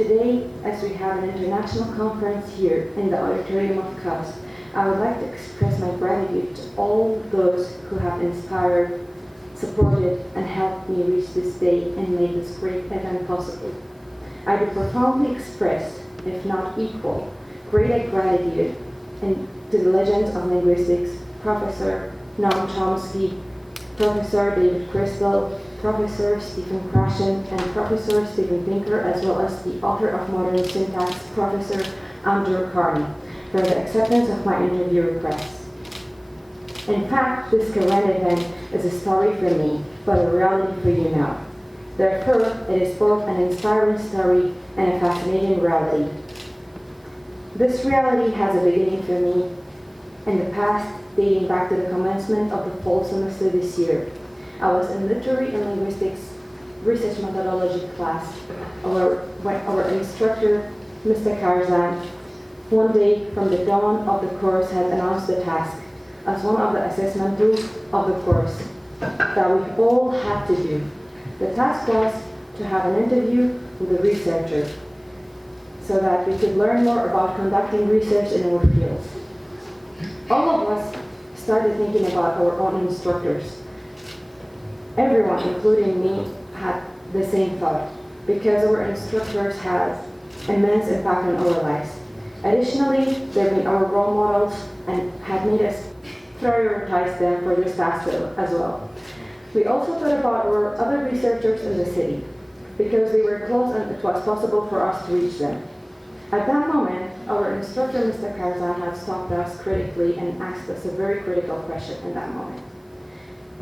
Today, as we have an international conference here in the auditorium of CUS, I would like to express my gratitude to all those who have inspired, supported, and helped me reach this day and made this great event possible. I do profoundly express, if not equal, great gratitude to the legends of linguistics, Professor Noam Chomsky, Professor David Crystal, Professor Stephen Krashen, and Professor Steven Pinker, as well as the author of modern syntax, Professor Andrew Carnie, for the acceptance of my interview request. In fact, this current event is a story for me, but a reality for you now. Therefore, it is both an inspiring story and a fascinating reality. This reality has a beginning for me in the past, dating back to the commencement of the fall semester this year. I was in literary and linguistics research methodology class. Our instructor, Mr. Krashen, one day from the dawn of the course had announced the task as one of the assessment tools of the course that we all had to do. The task was to have an interview with a researcher so that we could learn more about conducting research in our fields. All of us started thinking about our own instructors. Everyone, including me, had the same thought because our instructors had immense impact on our lives. Additionally, they've been our role models and have made us prioritize them for this task as well. We also thought about our other researchers in the city because they were close and it was possible for us to reach them. At that moment, our instructor, Mr. Krashen, had stopped us critically and asked us a very critical question in that moment.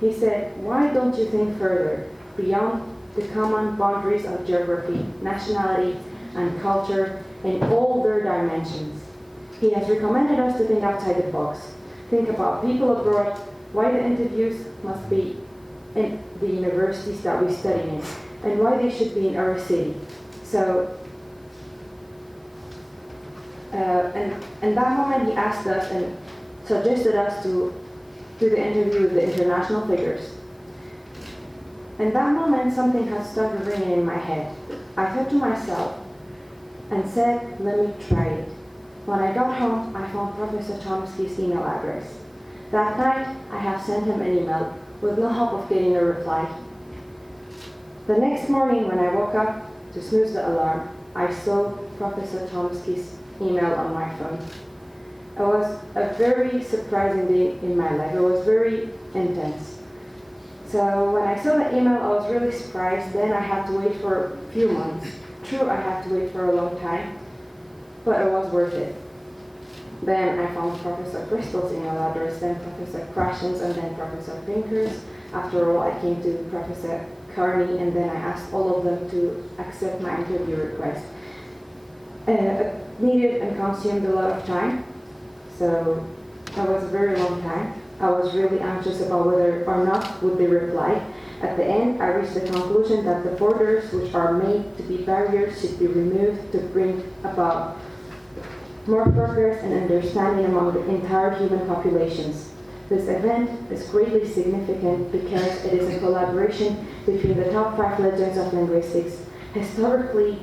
He said, "Why don't you think further beyond the common boundaries of geography, nationality, and culture in all their dimensions?" He has recommended us to think outside the box, think about people abroad, why the interviews must be in the universities that we study in, and why they should be in our city. So, in that moment, he asked us and suggested us to do the interview with the international figures. In that moment, something had started ringing in my head. I thought to myself and said, let me try it. When I got home, I found Professor Chomsky's email address. That night, I have sent him an email with no hope of getting a reply. The next morning, when I woke up to snooze the alarm, I saw Professor Chomsky's email on my phone. It was a very surprising day in my life. It was very intense. So when I saw the email, I was really surprised. Then I had to wait for a few months. True, I had to wait for a long time, but it was worth it. Then I found Professor Crystal's email address, then Professor Krashen's, and then Professor Pinker's. After all, I came to Professor Carnie, and then I asked all of them to accept my interview request. It needed and consumed a lot of time, so that was a very long time. I was really anxious about whether or not would they reply. At the end, I reached the conclusion that the borders which are made to be barriers should be removed to bring about more progress and understanding among the entire human populations. This event is greatly significant because it is a collaboration between the top 5 legends of linguistics. Historically,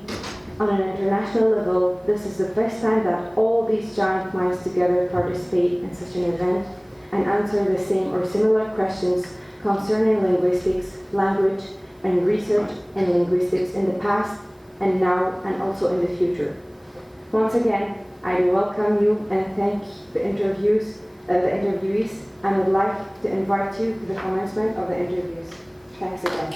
on an international level, this is the first time that all these giant minds together participate in such an event and answer the same or similar questions concerning linguistics, language, and research in linguistics in the past and now and also in the future. Once again, I welcome you and thank the interviewees, and would like to invite you to the commencement of the interviews. Thanks again.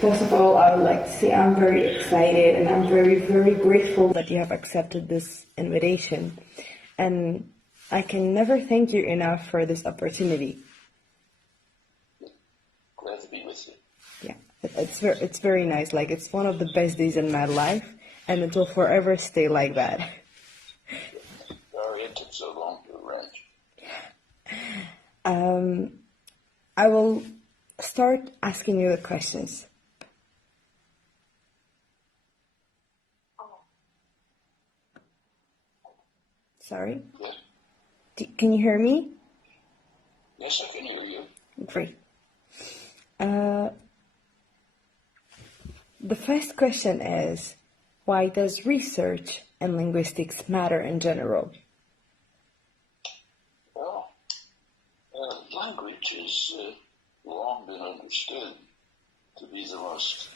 First of all, I would like to say I'm very excited and I'm very, very grateful that you have accepted this invitation. And I can never thank you enough for this opportunity. Glad to be with you. Yeah, it's very nice. Like, it's one of the best days in my life, and it will forever stay like that. Sorry it took so long to arrange. I will start asking you the questions. Sorry? Yes. Can you hear me? Yes, I can hear you. Great. The first question is, why does research in linguistics matter in general? Well, language has long been understood to be the most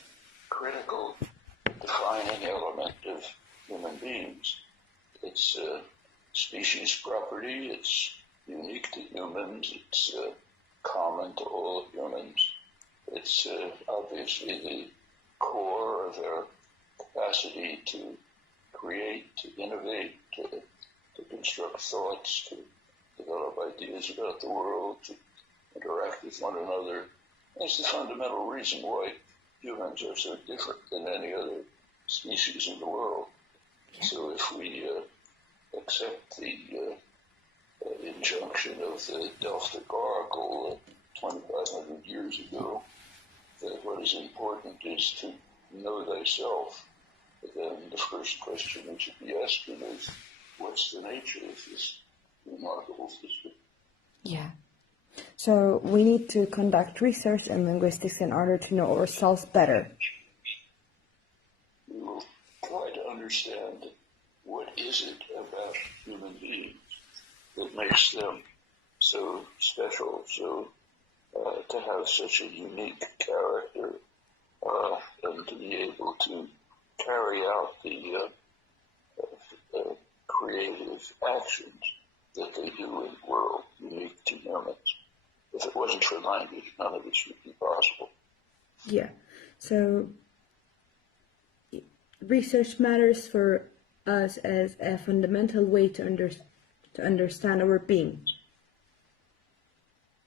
critical, defining element of human beings. It's species property, it's unique to humans, it's common to all humans. It's obviously the core of their capacity to create, to innovate, to construct thoughts, to develop ideas about the world, to interact with one another. It's the fundamental reason why humans are so different than any other species in the world. Yeah. So if we accept the injunction of the Delphic Oracle 2,500 years ago, that what is important is to know thyself, then the first question we should be asking is, what's the nature of this remarkable system? Yeah. So we need to conduct research in linguistics in order to know ourselves better. We will try to understand what is it about human beings that makes them so special, so to have such a unique character, and to be able to carry out the creative actions that they do in the world, unique to humans. If it wasn't for language, none of this would be possible. Yeah. So research matters for us as a fundamental way to understand our being.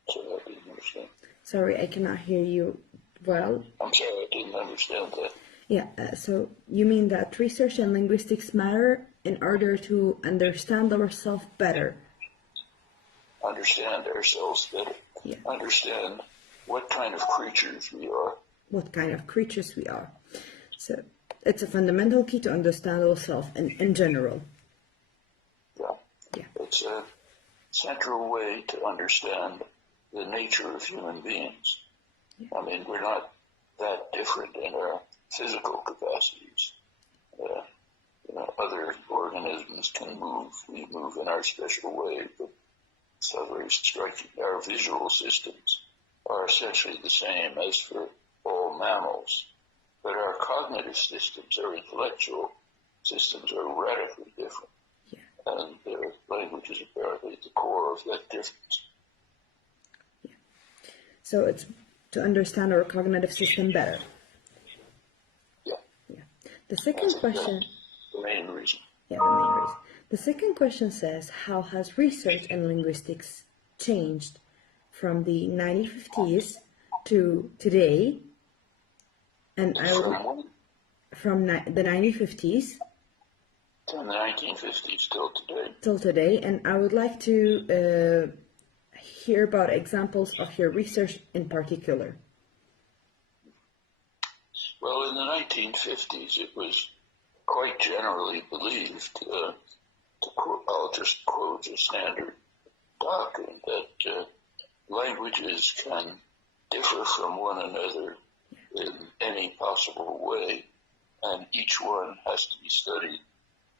Sorry, I didn't understand. Sorry, I cannot hear you well. I'm sorry, I didn't understand that. Yeah, so you mean that research and linguistics matter in order to understand ourselves better? Understand ourselves better. Yeah. Understand what kind of creatures we are. What kind of creatures we are. So it's a fundamental key to understand ourselves in general. Yeah. Yeah. It's a central way to understand the nature of human beings. Yeah. I mean, we're not that different in our physical capacities. Other organisms can move. We move in our special way, but it's not very striking. Our visual systems are essentially the same as for all mammals, but our cognitive systems, our intellectual systems are radically different. Yeah. And language is apparently at the core of that difference. Yeah. So it's to understand our cognitive system better. Yeah. Yeah. The second question... The main reason. Yeah, the main reason. The second question says, how has research in linguistics changed from the 1950s to today? And from the 1950s from the 1950s till today. And I would like to hear about examples of your research in particular. Well, in the 1950s, it was quite generally believed, I'll just quote a standard doctrine, that languages can differ from one another in any possible way, and each one has to be studied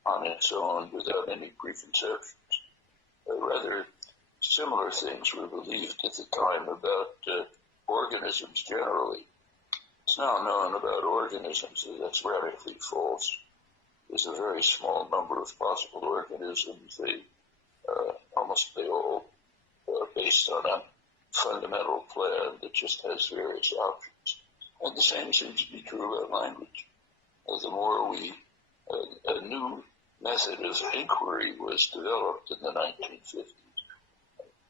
on its own without any preconceptions. Rather, similar things were believed at the time about organisms generally. It's now known about organisms that that's radically false. There's a very small number of possible organisms. Almost they all are based on a fundamental plan that just has various options. And the same seems to be true about language. The more a new method of inquiry was developed in the 1950s.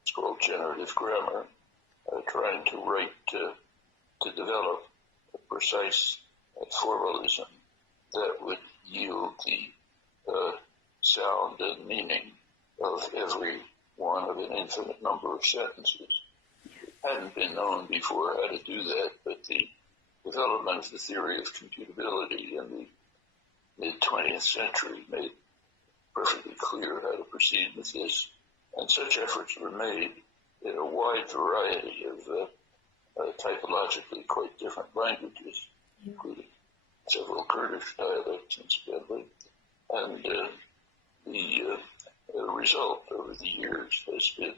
It's called generative grammar, trying to write, to develop a precise formalism that would yield the sound and meaning of every one of an infinite number of sentences. It hadn't been known before how to do that, but the development of the theory of computability in the mid-20th century made perfectly clear how to proceed with this, and such efforts were made in a wide variety of typologically quite different languages, including several Kurdish dialects, incidentally, and the result over the years has been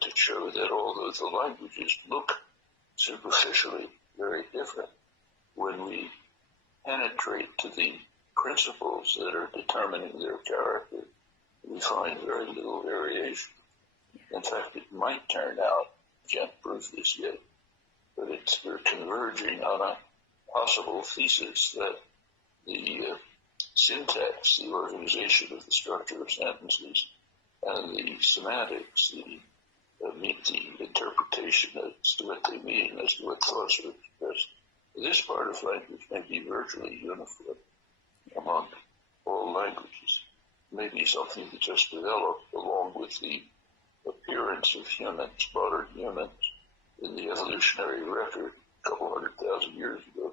to show that although the languages look superficially very different, when we penetrate to the principles that are determining their character, we find very little variation. In fact, it might turn out, can't prove this yet, but we're converging on a possible thesis that the syntax, the organization of the structure of sentences, and the semantics, the interpretation as to what they mean, as to what thoughts are expressed, this part of language may be virtually uniform among all languages. Maybe something that just developed along with the appearance of humans, modern humans, in the evolutionary record a couple 100,000 years ago.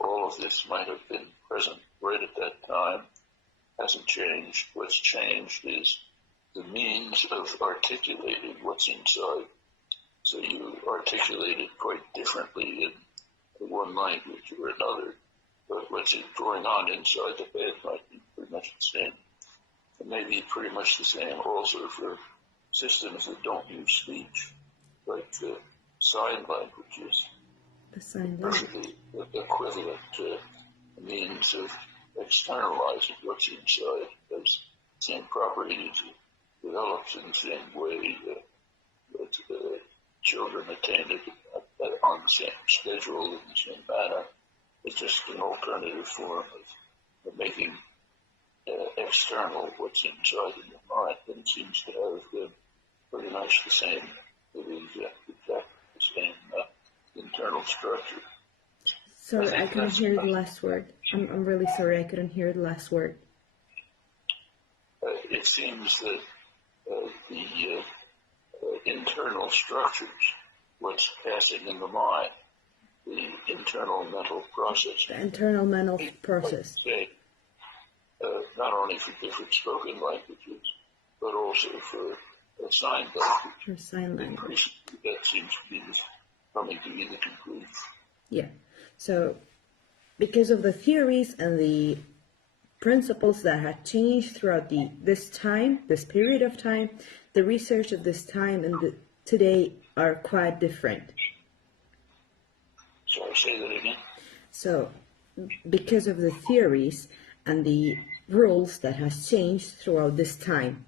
All of this might have been present right at that time, hasn't changed. What's changed is the means of articulating what's inside. So you articulate it quite differently in one language or another, but what's going on inside the head might be pretty much the same. It may be pretty much the same also for systems that don't use speech, like sign languages. The sign language. Perfectly equivalent means of externalizing what's inside. Has same properties, develops in the same way that children attain it on the same schedule in the same manner. It's just an alternative form of making external what's inside in the mind, and it seems to have pretty much the same, exactly the same internal structure. Sorry, I couldn't hear the last word. I'm really sorry, I couldn't hear the last word. It seems that the internal structures, what's passing in the mind, the internal mental process. The internal mental process. Not only for different spoken languages, but also for sign language. For sign language. That seems to be coming to be the conclusion. Yeah. So, because of the theories and the principles that had changed throughout this period of time, the research of this time and today are quite different. Sorry, say that again. So, because of the theories and the rules that has changed throughout this time,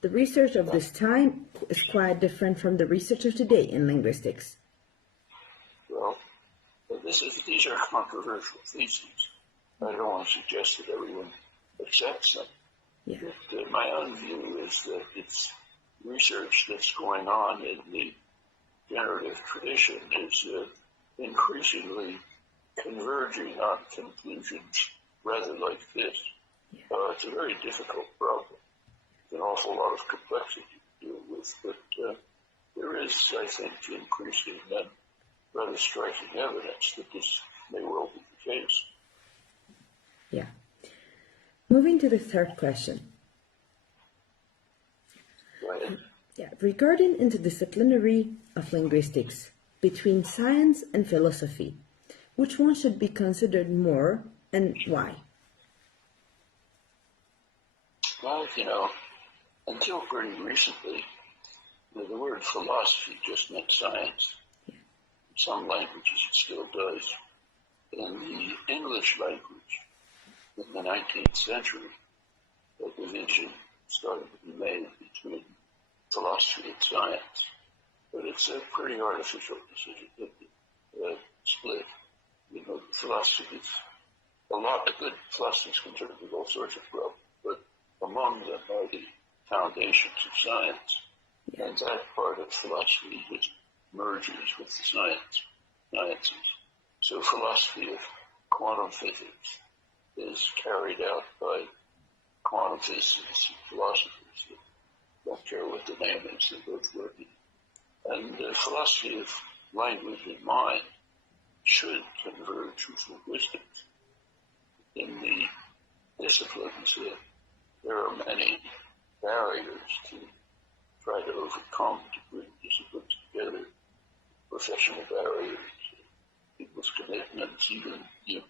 the research of this time is quite different from the research of today in linguistics. Well, these are controversial theses. I don't want to suggest that everyone accepts them. Yeah. But my own view is that it's research that's going on in the generative tradition is increasingly converging on conclusions rather like this. Yeah. It's a very difficult problem. There's an awful lot of complexity to deal with, but there is, I think, increasing and rather striking evidence that this may well be the case. Yeah. Moving to the third question. Go ahead. Yeah. Regarding interdisciplinary of linguistics between science and philosophy, which one should be considered more and why? Well, until pretty recently, the word philosophy just meant science. Yeah. In some languages it still does. In the English language, in the 19th century, a division started to be made between philosophy and science. But it's a pretty artificial decision, split. Philosophy is a lot of good philosophers concerned with all sorts of problems, but among them are the foundations of science. Yeah. And that part of philosophy which merges with the sciences. So philosophy of quantum physics is carried out by quantum physicists and philosophers that don't care what the name is, they're both working. And philosophy of language and mind should converge with linguistics in the disciplines there are many barriers to try to overcome to bring disciplines together, professional barriers, people's commitments, even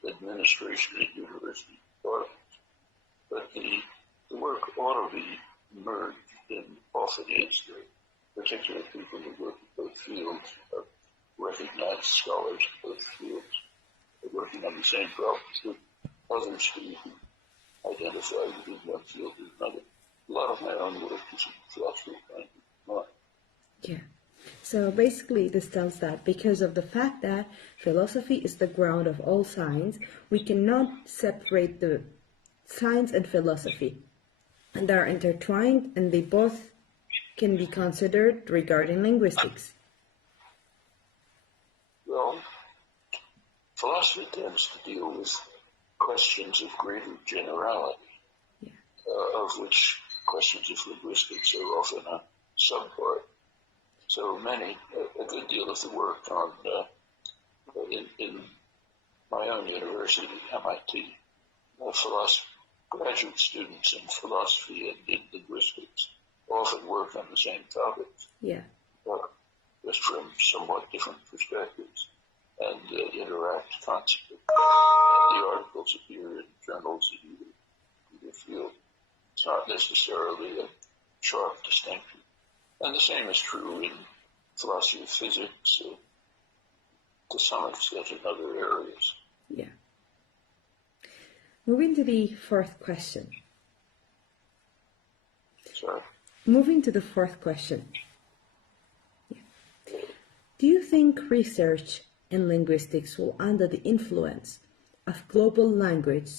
administration at university departments. But the work ought to be merged, and often is. Particularly people who work in both fields, recognized scholars in both fields, are working on the same problems with others who identify within one field or another. A lot of my own work is in philosophy of language. Yeah. So basically this tells that because of the fact that philosophy is the ground of all science, we cannot separate the science and philosophy. And they are intertwined, and they both can be considered regarding linguistics. Well, philosophy tends to deal with questions of greater generality, of which questions of linguistics are often a subpart. So a good deal of the work on in my own university, MIT, graduate students in philosophy and in linguistics often work on the same topics, just from somewhat different perspectives, and interact constantly. And the articles appear in journals in either field. It's not necessarily a sharp distinction. And the same is true in philosophy of physics, to some extent in other areas. Yeah. Moving to the fourth question. Sorry? Moving to the fourth question. Yeah. Do you think research in linguistics will, under the influence of global language,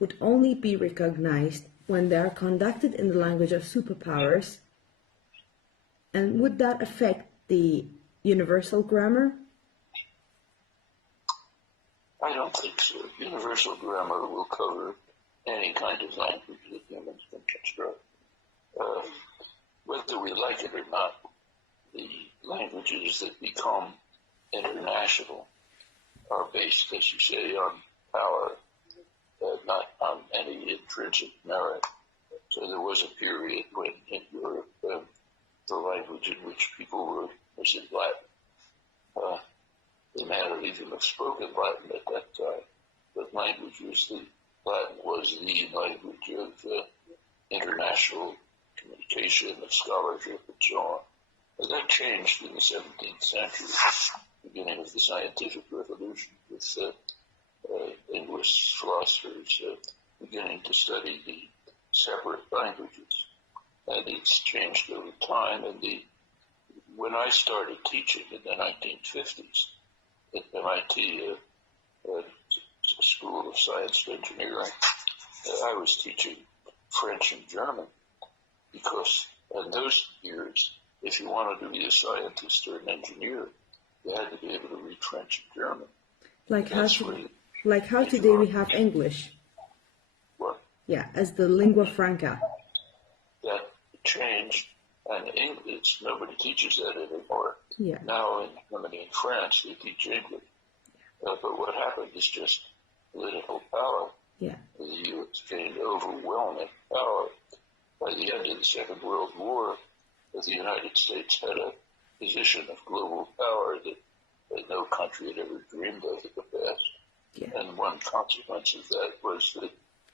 would only be recognized when they are conducted in the language of superpowers? And would that affect the universal grammar? I don't think so. Universal grammar will cover any kind of language that humans can construct. Whether we like it or not, the languages that become international are based, as you say, on power, not on any intrinsic merit. So there was a period when in Europe, the language in which people was in Latin. They may not even have spoken Latin at that time, but Latin was the language of international communication, of scholarship, and so on. And that changed in the 17th century, beginning of the scientific revolution, with linguists, philosophers beginning to study the separate languages. And it's changed over time. And when I started teaching in the 1950s at MIT, School of Science and Engineering, I was teaching French and German because in those years, if you wanted to be a scientist or an engineer, you had to be able to read French and German. Like how today we have English. What? Yeah, as the lingua franca. That changed, and English, nobody teaches that anymore. Yeah. Now in Germany and France, they teach English. But what happened is just political power. Yeah. The U.S. gained overwhelming power. By the end of the Second World War, the United States had a position of global power that no country had ever dreamed of in the past. Yeah. And one consequence of that was that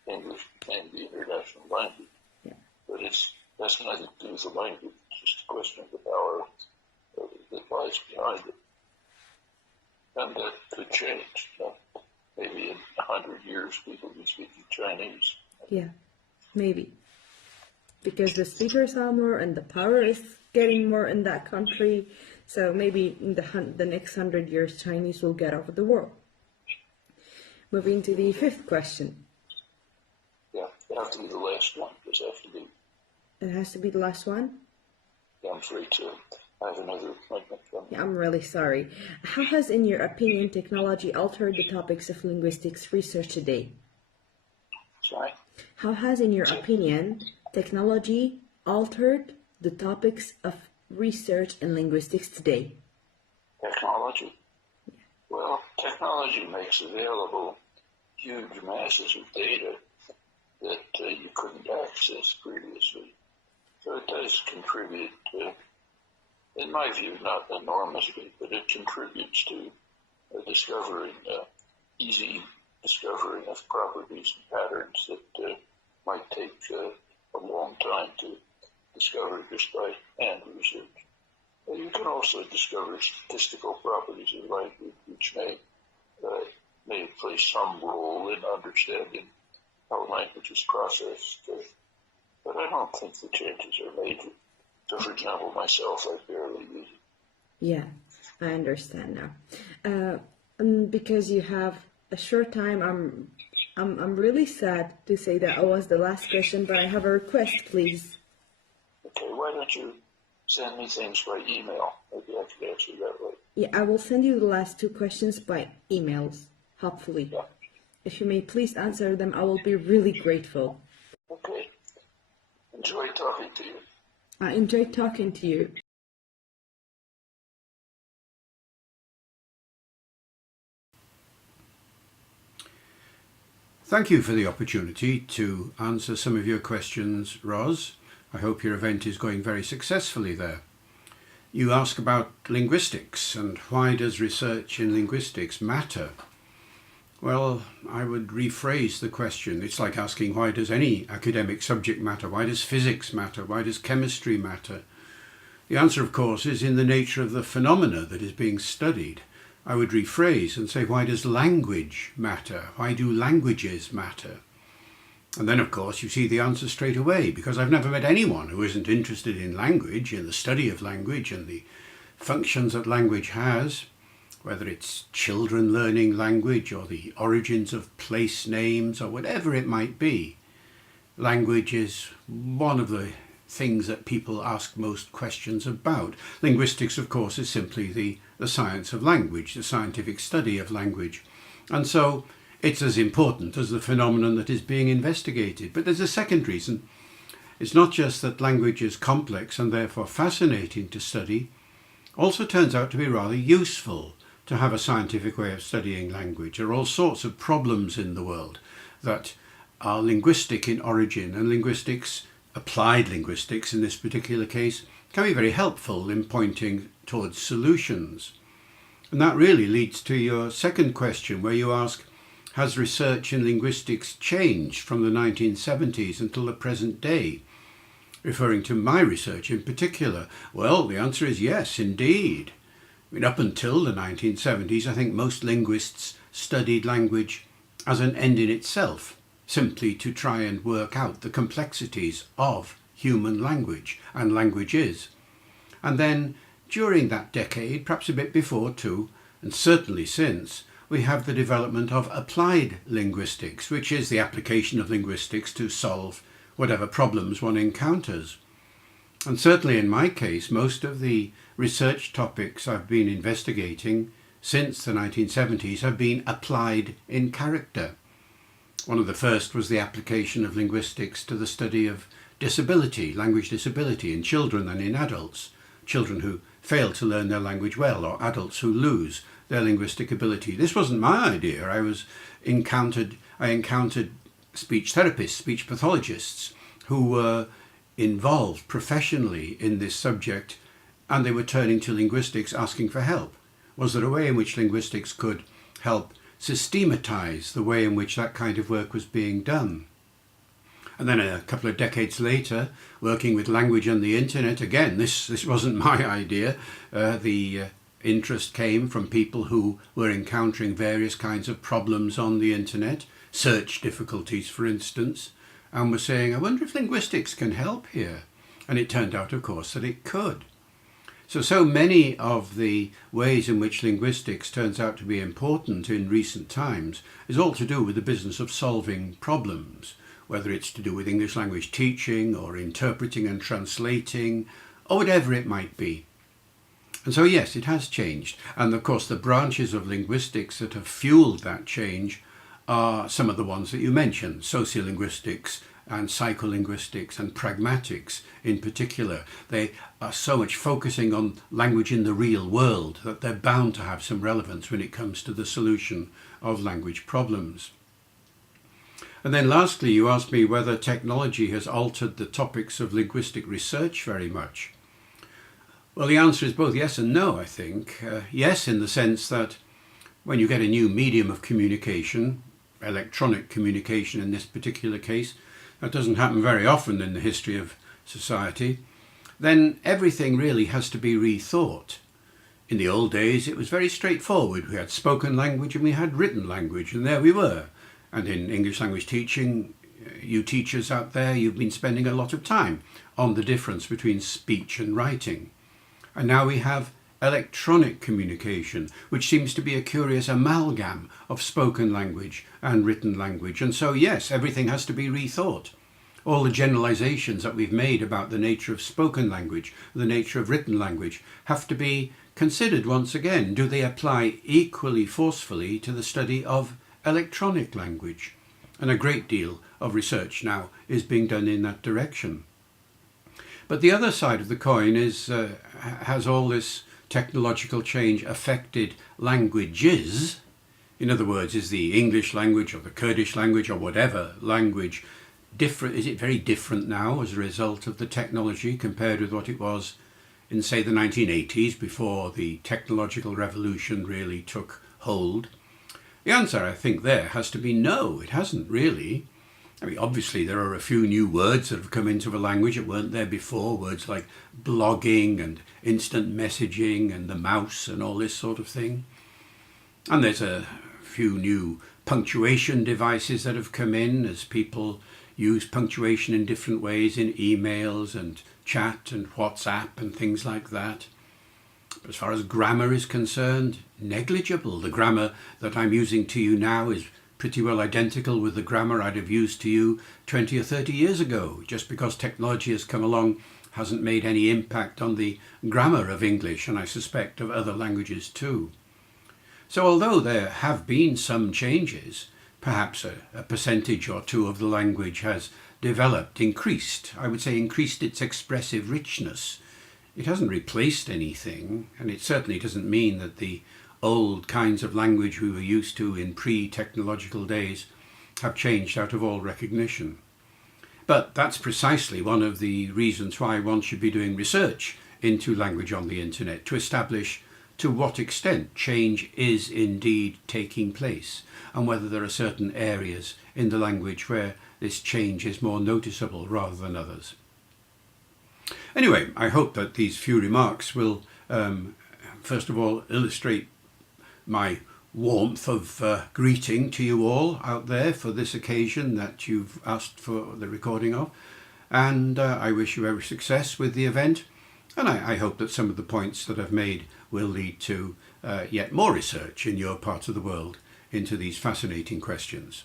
English became the international language. Yeah. But that's nothing to do with the language. It's just a question of the power that lies behind it. And that could change. Maybe in 100 years, people will be speaking Chinese. Yeah, maybe. Because the speakers are more and the power is getting more in that country. So maybe in the next 100 years, Chinese will get over the world. Moving to the fifth question. Yeah, it has to be the last one, because It has to be the last one? Yeah, I'm afraid to. I have another appointment coming. Yeah, I'm really sorry. How has, in your opinion, technology altered the topics of linguistics research today? Sorry? How has, in your opinion, technology altered the topics of research in linguistics today? Technology? Well, technology makes available huge masses of data that you couldn't access previously. So it does contribute, in my view, not enormously, but it contributes to discovering, easy discovering of properties and patterns that might take a long time to discover just by hand research. You can also discover statistical properties of language, which may play some role in understanding how language is processed, but I don't think the changes are major. So, for example, myself, I barely use it. Yeah, I understand now. And because you have a short time, I'm really sad to say that I was the last question, but I have a request, please. Okay, why don't you send me things by email? Maybe I could answer that way. Yeah, I will send you the last 2 questions by emails, hopefully. Yeah. If you may please answer them, I will be really grateful. Okay. Enjoy talking to you. I enjoyed talking to you. Thank you for the opportunity to answer some of your questions, Roz. I hope your event is going very successfully there. You ask about linguistics and why does research in linguistics matter? Well, I would rephrase the question. It's like asking why does any academic subject matter? Why does physics matter? Why does chemistry matter? The answer, of course, is in the nature of the phenomena that is being studied. I would rephrase and say, why does language matter? Why do languages matter? And then, of course, you see the answer straight away, because I've never met anyone who isn't interested in language, in the study of language and the functions that language has, whether it's children learning language or the origins of place names or whatever it might be. Language is one of the things that people ask most questions about. Linguistics, of course, is simply the science of language, the scientific study of language. And so it's as important as the phenomenon that is being investigated. But there's a second reason. It's not just that language is complex and therefore fascinating to study, also turns out to be rather useful to have a scientific way of studying language. There are all sorts of problems in the world that are linguistic in origin, and linguistics, applied linguistics in this particular case, can be very helpful in pointing towards solutions. And that really leads to your second question, where you ask, has research in linguistics changed from the 1970s until the present day? Referring to my research in particular. Well, the answer is yes, indeed. I mean, up until the 1970s, I think most linguists studied language as an end in itself, simply to try and work out the complexities of human language and languages. And then during that decade, perhaps a bit before too, and certainly since, we have the development of applied linguistics, which is the application of linguistics to solve whatever problems one encounters. And certainly in my case, most of the research topics I've been investigating since the 1970s have been applied in character. One of the first was the application of linguistics to the study of disability, language disability in children and in adults, children who fail to learn their language well or adults who lose their linguistic ability. This wasn't my idea. I encountered speech therapists, speech pathologists who were involved professionally in this subject, and they were turning to linguistics asking for help. Was there a way in which linguistics could help systematize the way in which that kind of work was being done? And then a couple of decades later, working with language and the internet, again, this wasn't my idea. The interest came from people who were encountering various kinds of problems on the internet, search difficulties, for instance, and were saying, I wonder if linguistics can help here. And it turned out, of course, that it could. So many of the ways in which linguistics turns out to be important in recent times is all to do with the business of solving problems, whether it's to do with English language teaching or interpreting and translating, or whatever it might be. And so yes, it has changed. And of course the branches of linguistics that have fueled that change are some of the ones that you mentioned, sociolinguistics and psycholinguistics and pragmatics in particular. They are so much focusing on language in the real world that they're bound to have some relevance when it comes to the solution of language problems. And then lastly, you asked me whether technology has altered the topics of linguistic research very much. Well, the answer is both yes and no, I think. Yes, in the sense that when you get a new medium of communication, electronic communication in this particular case, that doesn't happen very often in the history of society, then everything really has to be rethought. In the old days, it was very straightforward. We had spoken language and we had written language, and there we were. And in English language teaching, you teachers out there, you've been spending a lot of time on the difference between speech and writing. And now we have electronic communication, which seems to be a curious amalgam of spoken language and written language. And so, yes, everything has to be rethought. All the generalizations that we've made about the nature of spoken language, the nature of written language, have to be considered once again. Do they apply equally forcefully to the study of electronic language? And a great deal of research now is being done in that direction. But the other side of the coin is, has all this technological change affected languages? In other words, is the English language or the Kurdish language or whatever language different? Is it very different now as a result of the technology compared with what it was in, say, the 1980s, before the technological revolution really took hold? The answer, I think, there has to be no, it hasn't really. I mean, obviously there are a few new words that have come into the language that weren't there before, words like blogging and instant messaging and the mouse and all this sort of thing. And there's a few new punctuation devices that have come in as people use punctuation in different ways in emails and chat and WhatsApp and things like that. As far as grammar is concerned, negligible. The grammar that I'm using to you now is pretty well identical with the grammar I'd have used to you 20 or 30 years ago. Just because technology has come along hasn't made any impact on the grammar of English, and I suspect of other languages too. So although there have been some changes, perhaps a percentage or two of the language has developed, increased, I would say increased its expressive richness. It hasn't replaced anything, and it certainly doesn't mean that the old kinds of language we were used to in pre-technological days have changed out of all recognition. But that's precisely one of the reasons why one should be doing research into language on the internet, to establish to what extent change is indeed taking place, and whether there are certain areas in the language where this change is more noticeable rather than others. Anyway, I hope that these few remarks will, first of all, illustrate my warmth of greeting to you all out there for this occasion that you've asked for the recording of. And I wish you every success with the event. And I hope that some of the points that I've made will lead to yet more research in your part of the world into these fascinating questions.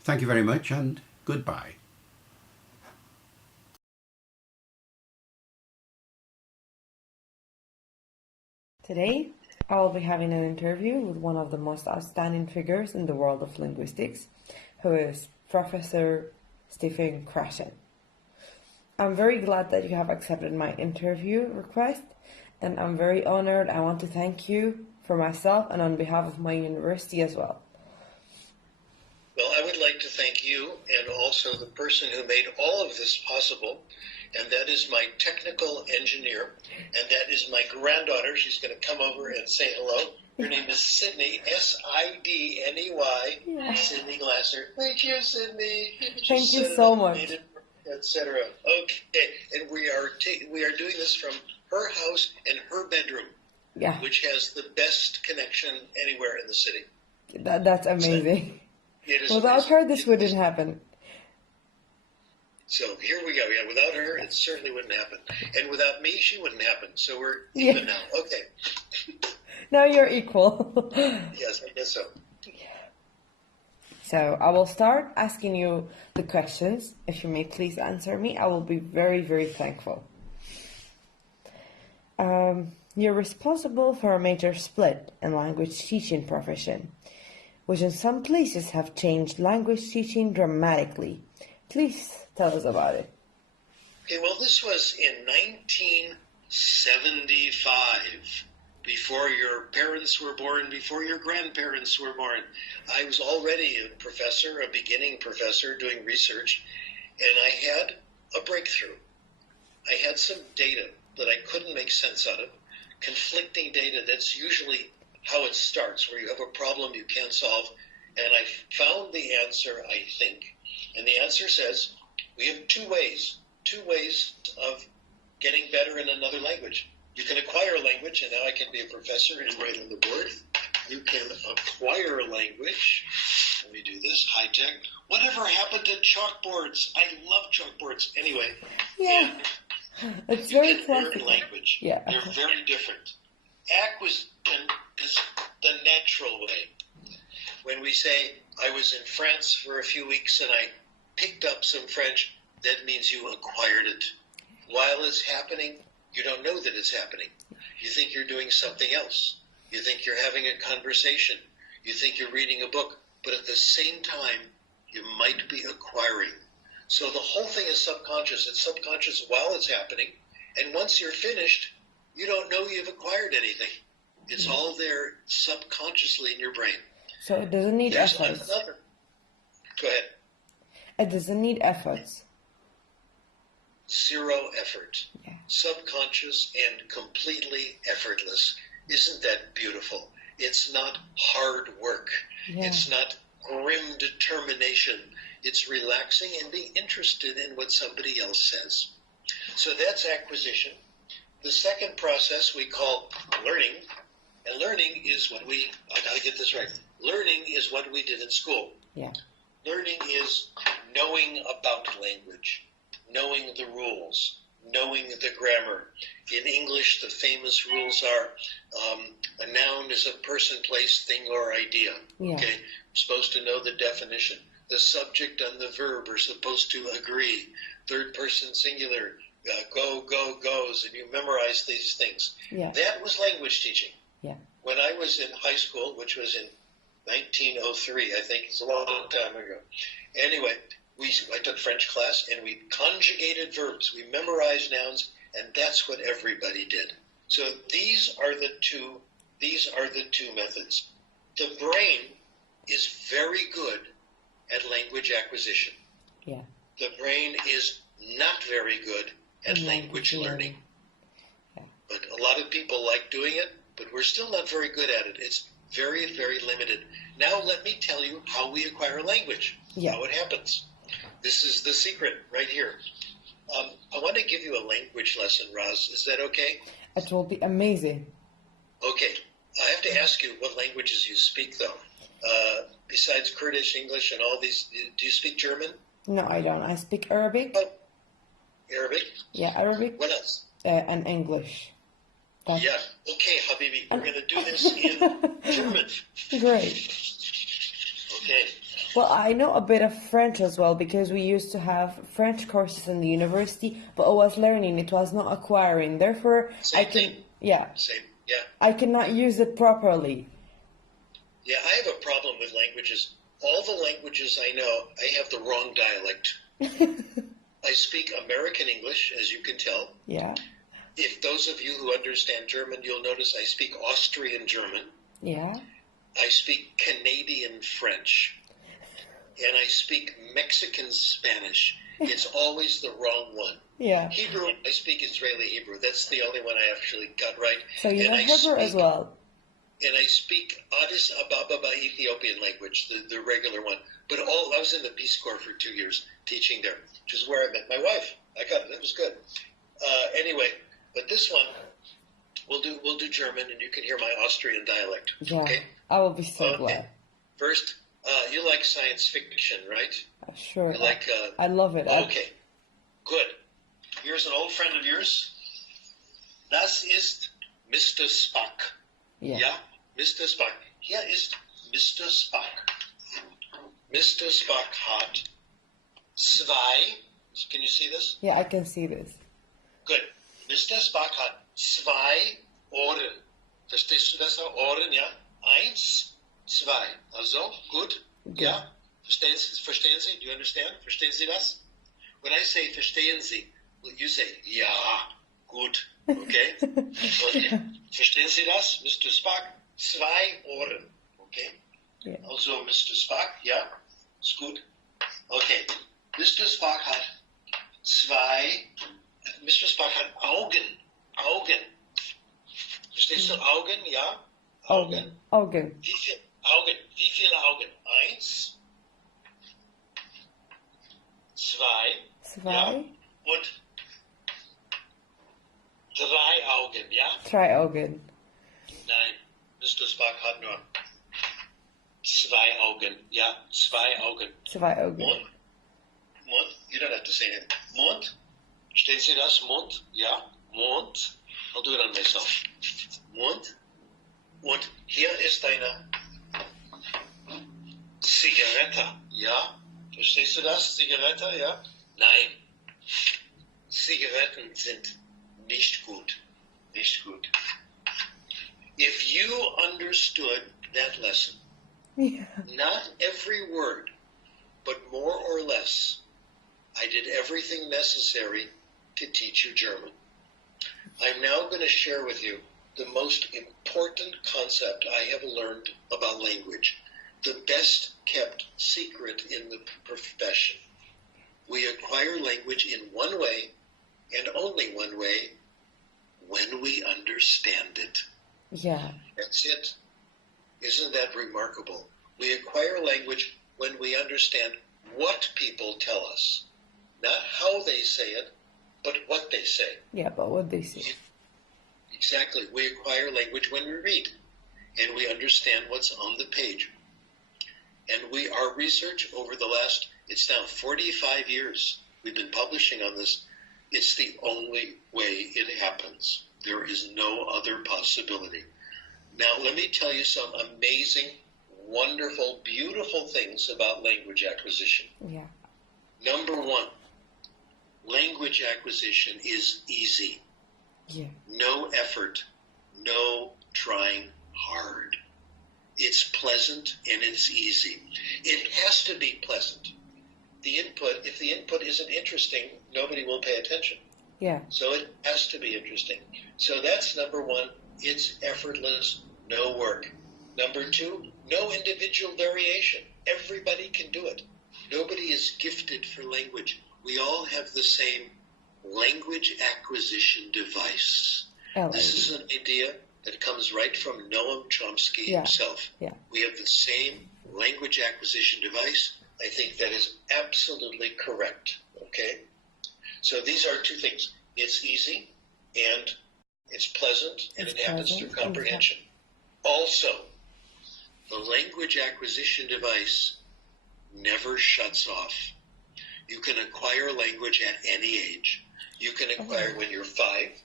Thank you very much, and goodbye. Today, I will be having an interview with one of the most outstanding figures in the world of linguistics, who is Professor Stephen Krashen. I'm very glad that you have accepted my interview request, and I'm very honored. I want to thank you for myself and on behalf of my university as well. Well, I would like to thank you and also the person who made all of this possible, and that is my technical engineer, and that is my granddaughter. She's going to come over and say hello. Her name is Sydney, S-I-D-N-E-Y, Yeah. Sydney Glasser. Thank you, Sydney. Thank you so much. Etc. Okay, and we are doing this from her house and her bedroom, Yeah, which has the best connection anywhere in the city. that's amazing. It is Without amazing. her, this wouldn't happen. So here we go. Yeah, without her, it certainly wouldn't happen. And without me, she wouldn't happen. So we're even now. Okay. Now you're equal. Yes, I guess so. So I will start asking you the questions. If you may please answer me, I will be very, very thankful. You're responsible for a major split in language teaching profession, which in some places have changed language teaching dramatically. Please tell us about it. Okay, well, this was in 1975. before your parents were born, before your grandparents were born. I was already a professor, a beginning professor, doing research, and I had a breakthrough. I had some data that I couldn't make sense out of, conflicting data. That's usually how it starts, where you have a problem you can't solve. And I found the answer, I think. And the answer says we have two ways of getting better in another language. You can acquire a language, and now I can be a professor and write on the board. You can acquire a language. Let me do this, high tech. Whatever happened to chalkboards? I love chalkboards. Anyway, Yeah. It's you very can learn classical. language. Yeah. They're very different. Acquisition is the natural way. When we say, I was in France for a few weeks and I picked up some French, that means you acquired it. While it's happening, you don't know that it's happening. You think you're doing something else. You think you're having a conversation. You think you're reading a book. But at the same time, you might be acquiring. So the whole thing is subconscious. It's subconscious while it's happening. And once you're finished, you don't know you've acquired anything. It's all there subconsciously in your brain. So it doesn't need There's efforts. another. Go ahead. It doesn't need efforts. Zero effort. Yeah. Subconscious and completely effortless. Isn't that beautiful? It's not hard work. Yeah. It's not grim determination. It's relaxing and being interested in what somebody else says. So that's acquisition. The second process we call learning. And learning is what I got to get this right. Learning is what we did in school. Yeah. Learning is knowing about language, knowing the rules, knowing the grammar. In English, the famous rules are a noun is a person, place, thing, or idea. Yeah. Okay, you're supposed to know the definition. The subject and the verb are supposed to agree. Third person singular, go, goes, and you memorize these things. Yeah. That was language teaching. Yeah. When I was in high school, which was in 1903, I think it's a long time ago. Anyway, I took French class and we conjugated verbs. We memorized nouns, and that's what everybody did. So these are the two methods. The brain is very good at language acquisition. Yeah. The brain is not very good at language learning. Yeah. But a lot of people like doing it, but we're still not very good at it. It's very, very limited. Now let me tell you how we acquire language, how it happens. This is the secret right here. I want to give you a language lesson, Roz. Is that okay? It will be amazing. Okay. I have to ask you what languages you speak, though. Besides Kurdish, English, and all these, do you speak German? No, I don't. I speak Arabic. Oh, Arabic? Yeah, Arabic What else? and English. That's Yeah. Okay, Habibi. We're going to do this in German. great. Okay. Well, I know a bit of French as well because we used to have French courses in the university, but I was learning, it was not acquiring. Therefore, Same thing. Same. Yeah. I cannot use it properly. Yeah, I have a problem with languages. All the languages I know, I have the wrong dialect. I speak American English, as you can tell. Yeah. If those of you who understand German, you'll notice I speak Austrian German. Yeah. I speak Canadian French. And I speak Mexican Spanish. It's always the wrong one. Yeah. Hebrew, I speak Israeli Hebrew. That's the only one I actually got right. So you know Hebrew as well. And I speak Addis Ababa Ethiopian language, the regular one. But I was in the Peace Corps for 2 years teaching there, which is where I met my wife. I got it. It was good. Anyway, but this one, we'll do German, and you can hear my Austrian dialect. Yeah. Okay? I will be so glad. First, you like science fiction, right? Sure. You like... I love it. Okay. Good. Here's an old friend of yours. Das ist Mr. Spock. Yeah. Ja, Mr. Spock. Hier ist Mr. Spock. Mr. Spock hat zwei. Can you see this? Yeah, I can see this. Good. Mr. Spock hat zwei Ohren. Verstehst du das? Ohren, ja? Eins, zwei. Also, gut. Ja? Verstehen Sie? Do you understand? Verstehen Sie das? When I say verstehen Sie, you say ja. Gut. Okay? Okay. Verstehen Sie das, Mr. Spock? 2 Ohren. Okay? Yeah. Also, Mr. Spock, ja? Ist gut? Okay. Mr. Spock hat 2. Mr. Spock hat Augen. Augen. Verstehst du Augen? Ja? Augen. Augen. Wie viel Augen? Wie viele Augen? 1, 2. 2. Ja? Und 3 Augen, ja? 3 Augen. Nein, Mr. Spock hat nur 2 Augen. Ja, 2 Augen. 2 Augen. Mund. Mund. You don't have to say it. Mund. Verstehen Sie das? Mund. Ja. Mund. I'll do it on myself. Mund. Und hier ist eine Zigarette. Ja. Verstehst du das? Zigarette, ja? Nein. Zigaretten sind nicht gut. Nicht gut. If you understood that lesson, Yeah. not every word, but more or less, I did everything necessary to teach you German. I'm now going to share with you the most important concept I have learned about language, the best kept secret in the profession. We acquire language in one way, and only one way, when we understand it. Yeah. That's it. Isn't that remarkable? We acquire language when we understand what people tell us. Not how they say it, but what they say. Yeah, but what they say. Exactly. We acquire language when we read, and we understand what's on the page. And our research over the last, it's now 45 years we've been publishing on this. It's the only way it happens. There is no other possibility. Now, let me tell you some amazing, wonderful, beautiful things about language acquisition. Yeah. Number 1, language acquisition is easy. Yeah. No effort, no trying hard. It's pleasant and it's easy. It has to be pleasant. If the input isn't interesting, nobody will pay attention. Yeah. So it has to be interesting. So that's number 1. It's effortless, no work. Number 2, no individual variation. Everybody can do it. Nobody is gifted for language. We all have the same language acquisition device. This is an idea that comes right from Noam Chomsky himself. Yeah. We have the same language acquisition device. I think that is absolutely correct. Okay? So these are 2 things. It's easy and it's pleasant and it happens through comprehension. Also, the language acquisition device never shuts off. You can acquire language at any age. You can acquire when you're 5,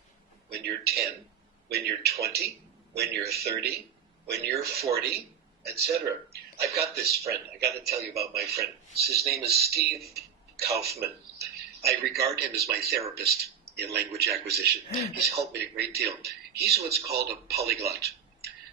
when you're 10, when you're 20, when you're 30, when you're 40, etc. I've got this friend. I got to tell you about my friend. His name is Steve Kaufman. I regard him as my therapist in language acquisition. He's helped me a great deal. He's what's called a polyglot.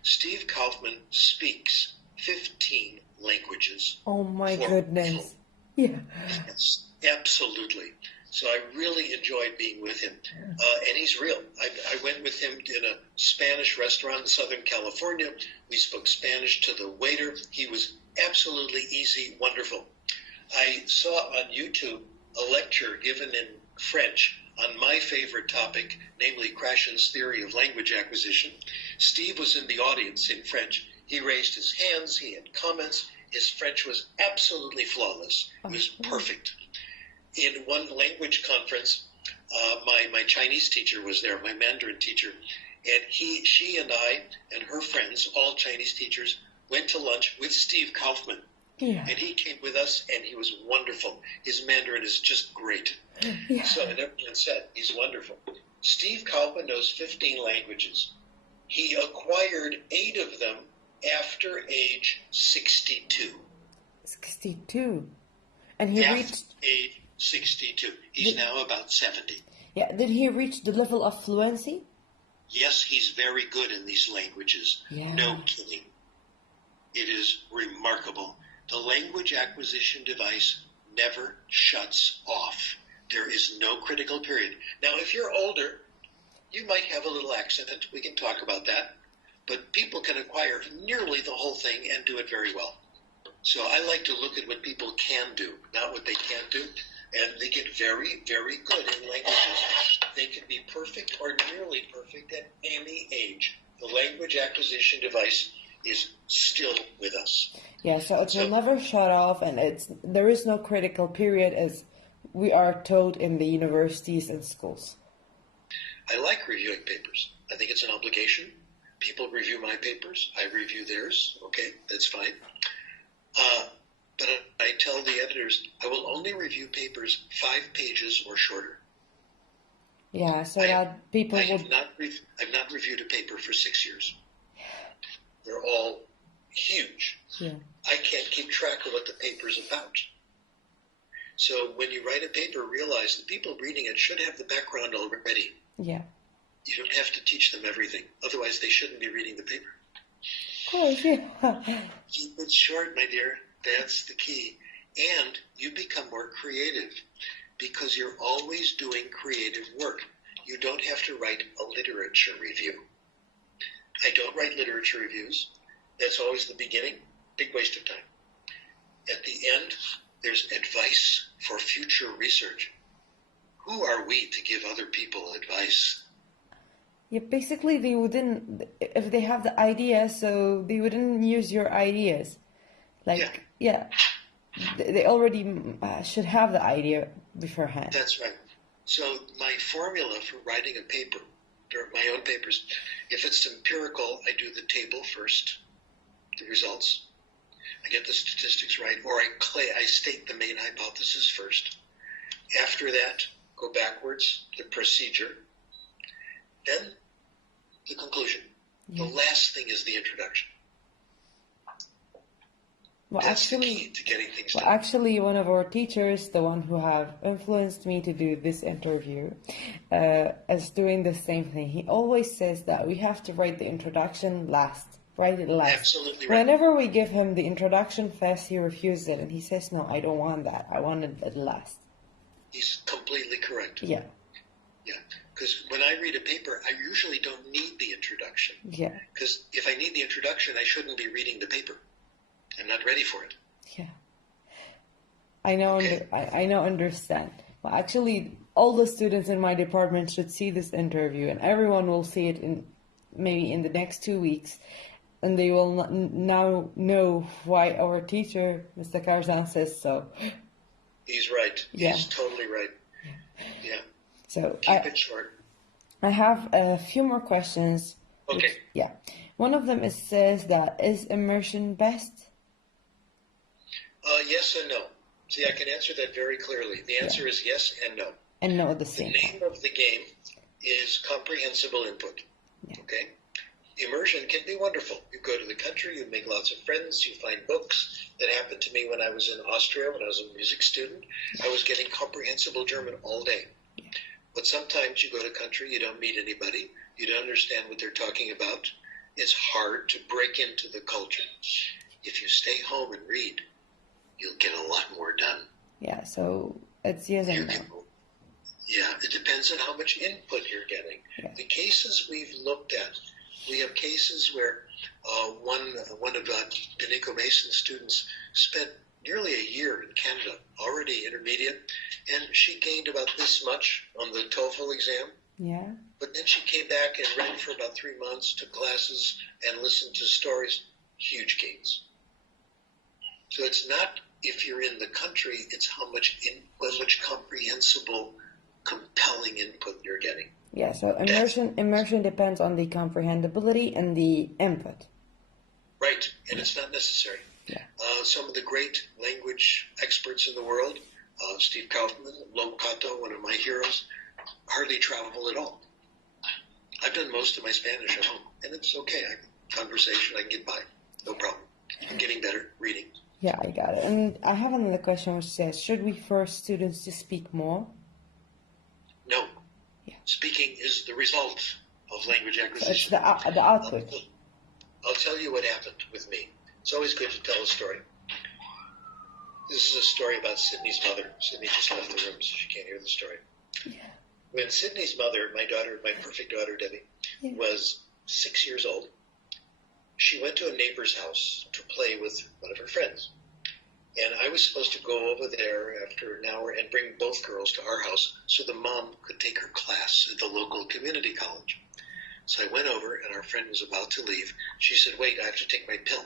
Steve Kaufman speaks 15 languages. Oh my goodness. Yeah. Yes, absolutely. So I really enjoyed being with him. And he's real. I went with him in a Spanish restaurant in Southern California. We spoke Spanish to the waiter. He was absolutely easy, wonderful. I saw on YouTube a lecture given in French on my favorite topic, namely Krashen's theory of language acquisition. Steve was in the audience in French. He raised his hands. He had comments. His French was absolutely flawless. It was perfect. In one language conference, my Chinese teacher was there, my Mandarin teacher, and she and I and her friends, all Chinese teachers, went to lunch with Steve Kaufman. Yeah. And he came with us, and he was wonderful. His Mandarin is just great. Yeah. So, and everyone said, he's wonderful. Steve Kaufman knows 15 languages. He acquired 8 of them after age 62. 62. And he reached... age 62. He's now about 70. Yeah, did he reach the level of fluency? Yes, he's very good in these languages. Yeah. No kidding. It is remarkable. The language acquisition device never shuts off. There is no critical period. Now, if you're older, You might have a little accident. We can talk about that. But people can acquire nearly the whole thing and do it very well. So I like to look at what people can do, not what they can't do. And they get very, very good in languages. They can be perfect or nearly perfect at any age. The language acquisition device is still with us. Yeah, so it will never shut off, and there is no critical period as we are taught in the universities and schools. I like reviewing papers. I think it's an obligation. People review my papers. I review theirs. Okay, that's fine. But I tell the editors, I will only review papers 5 pages or shorter. Yeah, so that people I've not reviewed a paper for 6 years. They're all huge. Yeah. I can't keep track of what the paper's about. So when you write a paper, realize the people reading it should have the background already. Yeah. You don't have to teach them everything. Otherwise, they shouldn't be reading the paper. Of course, yeah. Keep it short, my dear. That's the key. And you become more creative because you're always doing creative work. You don't have to write a literature review. I don't write literature reviews. That's always the beginning. Big waste of time. At the end, there's advice for future research. Who are we to give other people advice? Yeah, basically they wouldn't, if they have the idea, so they wouldn't use your ideas. Like, yeah, they already should have the idea beforehand. That's right. So my formula for writing a paper, or my own papers, if it's empirical, I do the table first, the results. I get the statistics right, or I state the main hypothesis first. After that, go backwards, the procedure. Then the conclusion. The last thing is the introduction. Well, That's the key to getting things done. Actually, one of our teachers, the one who have influenced me to do this interview, is doing the same thing. He always says that we have to write the introduction last. Write it last. Absolutely right. Whenever we give him the introduction first, he refuses it, and he says, "No, I don't want that. I want it last." He's completely correct. Yeah. Yeah. Because when I read a paper, I usually don't need the introduction. Yeah. Because if I need the introduction, I shouldn't be reading the paper. I'm not ready for it. Yeah. I know. Okay. I know. Understand. Well, actually, all the students in my department should see this interview, and everyone will see it maybe in the next 2 weeks, and they will now know why our teacher, Mr. Krashen, says so. He's right. Yeah. He's totally right. Yeah. So Keep it short. I have a few more questions. Okay. Yeah. One of them says that, is immersion best? Yes and no. See, I can answer that very clearly. The answer is yes and no. And no at the The same name time. of the game is comprehensible input. Yeah. Okay? Immersion can be wonderful. You go to the country, you make lots of friends, you find books. That happened to me when I was in Austria, when I was a music student. I was getting comprehensible German all day. But sometimes you go to a country, you don't meet anybody, you don't understand what they're talking about. It's hard to break into the culture. If you stay home and read, you'll get a lot more done. Yeah, so it's yes and no. Yeah, it depends on how much input you're getting. Yeah. The cases we've looked at, we have cases where one of Benico Mason's students spent nearly a year in Canada, already intermediate, and she gained about this much on the TOEFL exam. Yeah. But then she came back and read for about 3 months, took classes, and listened to stories. Huge gains. So it's not if you're in the country, it's how much comprehensible, compelling input you're getting. Yeah, so immersion depends on the comprehensibility and the input. Right, and it's not necessary. Yeah. Some of the great language experts in the world, Steve Kaufman, Lom Cato, one of my heroes, hardly travel at all. I've done most of my Spanish at home, and it's okay. Conversation, I can get by. No problem. I'm getting better reading. Yeah, I got it. And I have another question which says, should we force students to speak more? No. Yeah. Speaking is the result of language So acquisition. it's the output. I'll tell you what happened with me. It's always good to tell a story. This is a story about Sydney's mother. Sydney just left the room, so she can't hear the story. Yeah. when Sydney's mother, my perfect daughter, Debbie, was 6 years old, she went to a neighbor's house to play with one of her friends. And I was supposed to go over there after an hour and bring both girls to our house so the mom could take her class at the local community college. So I went over, and our friend was about to leave. She said, wait, I have to take my pill.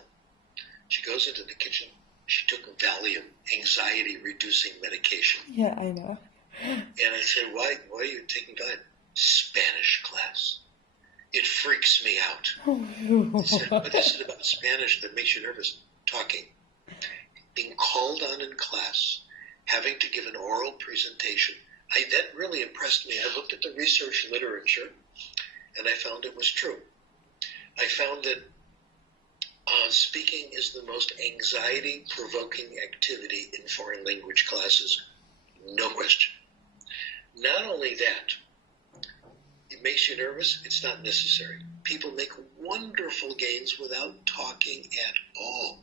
She goes into the kitchen. She took Valium, anxiety-reducing medication. Yeah, I know. And I said, why are you taking Valium? Spanish class. It freaks me out. I said, what is it about Spanish that makes you nervous? Talking. Being called on in class, having to give an oral presentation. That really impressed me. I looked at the research literature, and I found it was true. I found that speaking is the most anxiety-provoking activity in foreign language classes, no question. Not only that, it makes you nervous. It's not necessary. People make wonderful gains without talking at all.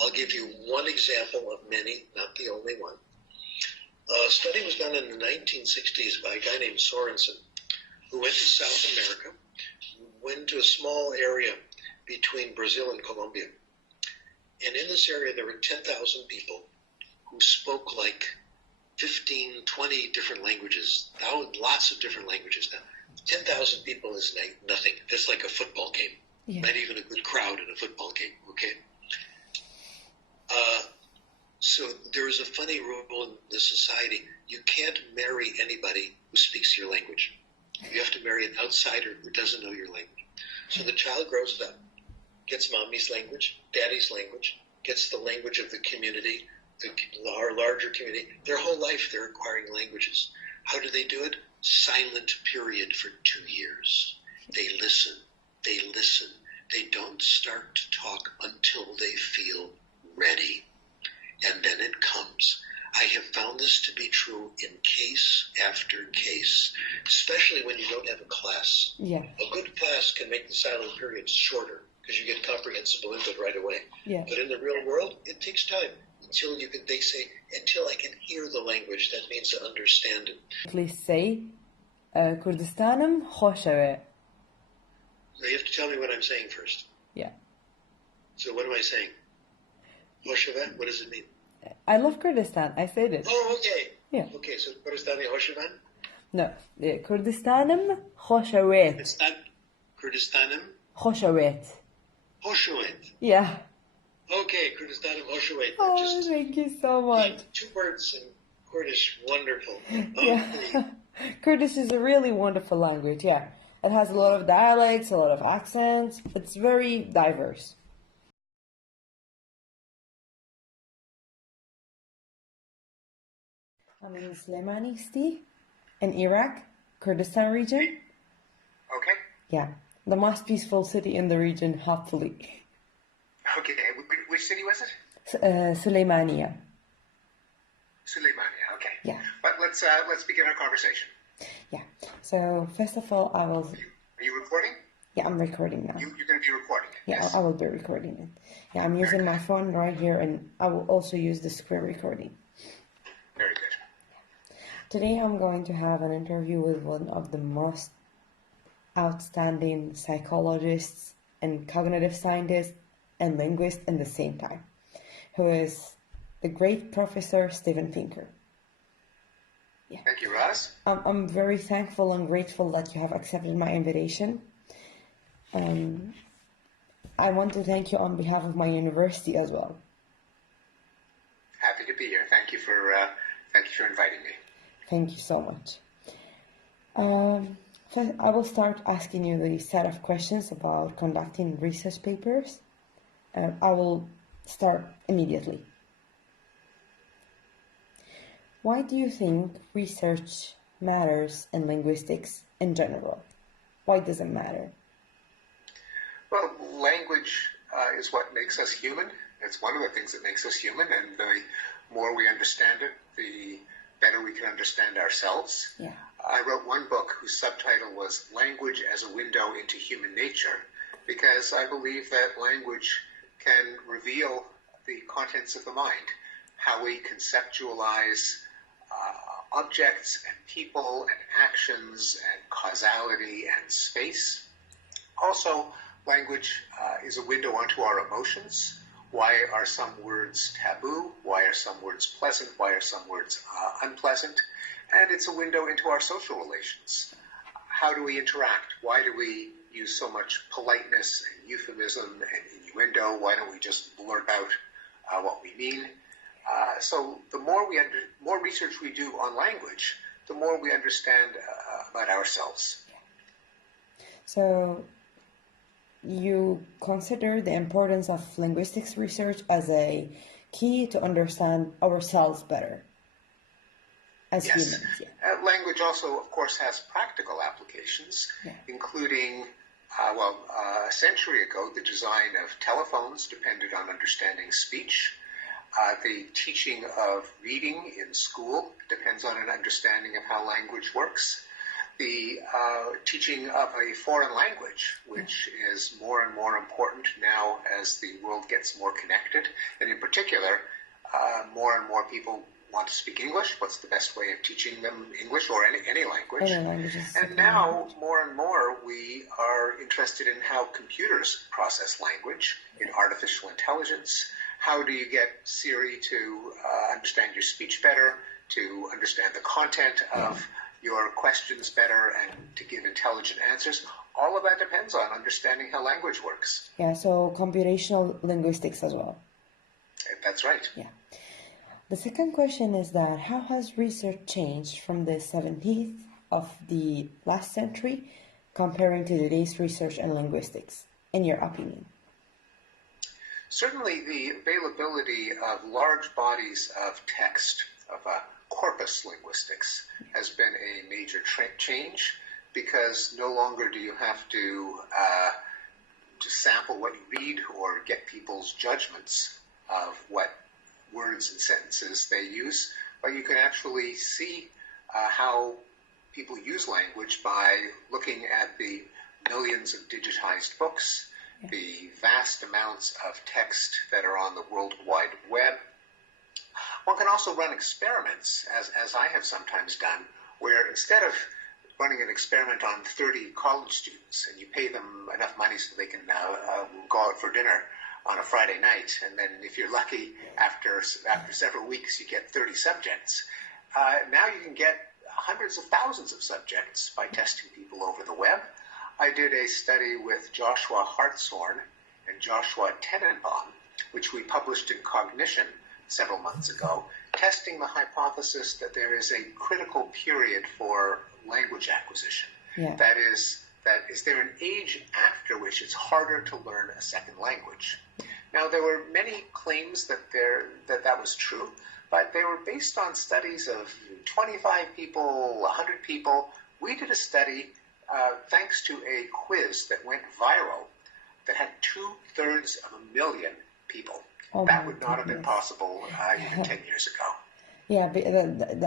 I'll give you one example of many, not the only one. A study was done in the 1960s by a guy named Sorensen, who went to South America, went to a small area between Brazil and Colombia. And in this area, there were 10,000 people who spoke like 15, 20 different languages, lots of different languages now. 10,000 people is nothing. That's like a football game. Yeah. Not even a good crowd in a football game, okay? So there is a funny rule in the society. You can't marry anybody who speaks your language. You have to marry an outsider who doesn't know your language. So the child grows up, gets mommy's language, daddy's language, gets the language of the community, our larger community. Their whole life they're acquiring languages. How do they do it? Silent period for 2 years. They listen. They don't start to talk until they feel ready. And then it comes. I have found this to be true in case after case, especially when you don't have a class. Yeah. A good class can make the silent periods shorter because you get comprehensible input right away. Yeah. But in the real world, it takes time until they say, until I can hear the language. That means to understand it. Please say, Kurdistanım hoş eve. So you have to tell me what I'm saying first. Yeah. So what am I saying? Hoshevan? What does it mean? I love Kurdistan. I said it. Oh, okay. Yeah. Okay, so Kurdistani Hoshevan? No. Kurdistanım hoş evet. Kurdistanım? Hoş evet. Hoshevet. Yeah. Okay, Kurdistanım Hoshevet. Oh, thank you so much. Two words in Kurdish. Wonderful. Yeah. Kurdish is a really wonderful language, yeah. It has a lot of dialects, a lot of accents. It's very diverse. I'm in Slemani in Iraq, Kurdistan region. Okay. Yeah, the most peaceful city in the region, hopefully. Okay, which city was it? Suleymania. Suleymania, okay. Yeah. But let's begin our conversation. Yeah, so first of all, I will... Are you recording? Yeah, I'm recording now. You're going to be recording it? Yeah, Yes. I will be recording it. Yeah, I'm using my phone right here, and I will also use the screen recording. Very good. Today I'm going to have an interview with one of the most outstanding psychologists and cognitive scientists and linguists at the same time, who is the great Professor Stephen Pinker. Yeah. Thank you, Roz. I'm very thankful and grateful that you have accepted my invitation. I want to thank you on behalf of my university as well. Happy to be here. Thank you for inviting me. Thank you so much. First, I will start asking you the set of questions about conducting research papers. I will start immediately. Why do you think research matters in linguistics in general? Why does it matter? Well, language is what makes us human. It's one of the things that makes us human, and the more we understand it, the better we can understand ourselves. Yeah. I wrote one book whose subtitle was Language as a Window into Human Nature, because I believe that language can reveal the contents of the mind, how we conceptualize objects and people and actions and causality and space. Also, language is a window onto our emotions. Why are some words taboo? Why are some words pleasant? Why are some words unpleasant? And it's a window into our social relations. How do we interact? Why do we use so much politeness and euphemism and innuendo? Why don't we just blurt out what we mean? So the more research we do on language, the more we understand about ourselves. So you consider the importance of linguistics research as a key to understand ourselves better as humans. Yeah. Language also, of course, has practical applications, including, a century ago, the design of telephones depended on understanding speech. The teaching of reading in school depends on an understanding of how language works. The teaching of a foreign language, which is more and more important now as the world gets more connected. And in particular, more and more people want to speak English. What's the best way of teaching them English or any language? And now, more and more, we are interested in how computers process language in artificial intelligence. How do you get Siri to understand your speech better, to understand the content of your questions better, and to give intelligent answers? All of that depends on understanding how language works. Yeah, so computational linguistics as well. That's right. Yeah. The second question is that how has research changed from the 17th of the last century comparing to today's research in linguistics, in your opinion? Certainly the availability of large bodies of text, of corpus linguistics, has been a major change, because no longer do you have to sample what you read or get people's judgments of what words and sentences they use, but you can actually see how people use language by looking at the millions of digitized books, the vast amounts of text that are on the World Wide Web. One can also run experiments, as I have sometimes done, where instead of running an experiment on 30 college students, and you pay them enough money so they can go out for dinner on a Friday night, and then if you're lucky, after several weeks, you get 30 subjects. Now you can get hundreds of thousands of subjects by testing people over the web. I did a study with Joshua Hartshorn and Joshua Tenenbaum, which we published in Cognition several months ago, testing the hypothesis that there is a critical period for language acquisition. That is there an age after which it's harder to learn a second language? Now, there were many claims that that was true, but they were based on studies of 25 people, 100 people. We did a study thanks to a quiz that went viral that had 2/3 people. That would not have been possible even 10 years ago. Yeah,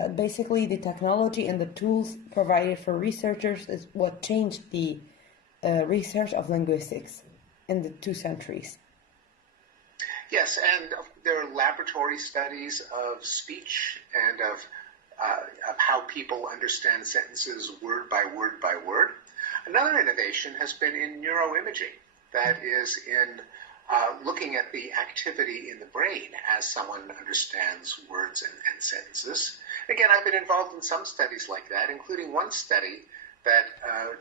basically the technology and the tools provided for researchers is what changed the research of linguistics in the 2 centuries. Yes, and there are laboratory studies of speech and of how people understand sentences word by word by word. Another innovation has been in neuroimaging, that is in looking at the activity in the brain as someone understands words and sentences. Again, I've been involved in some studies like that, including one study that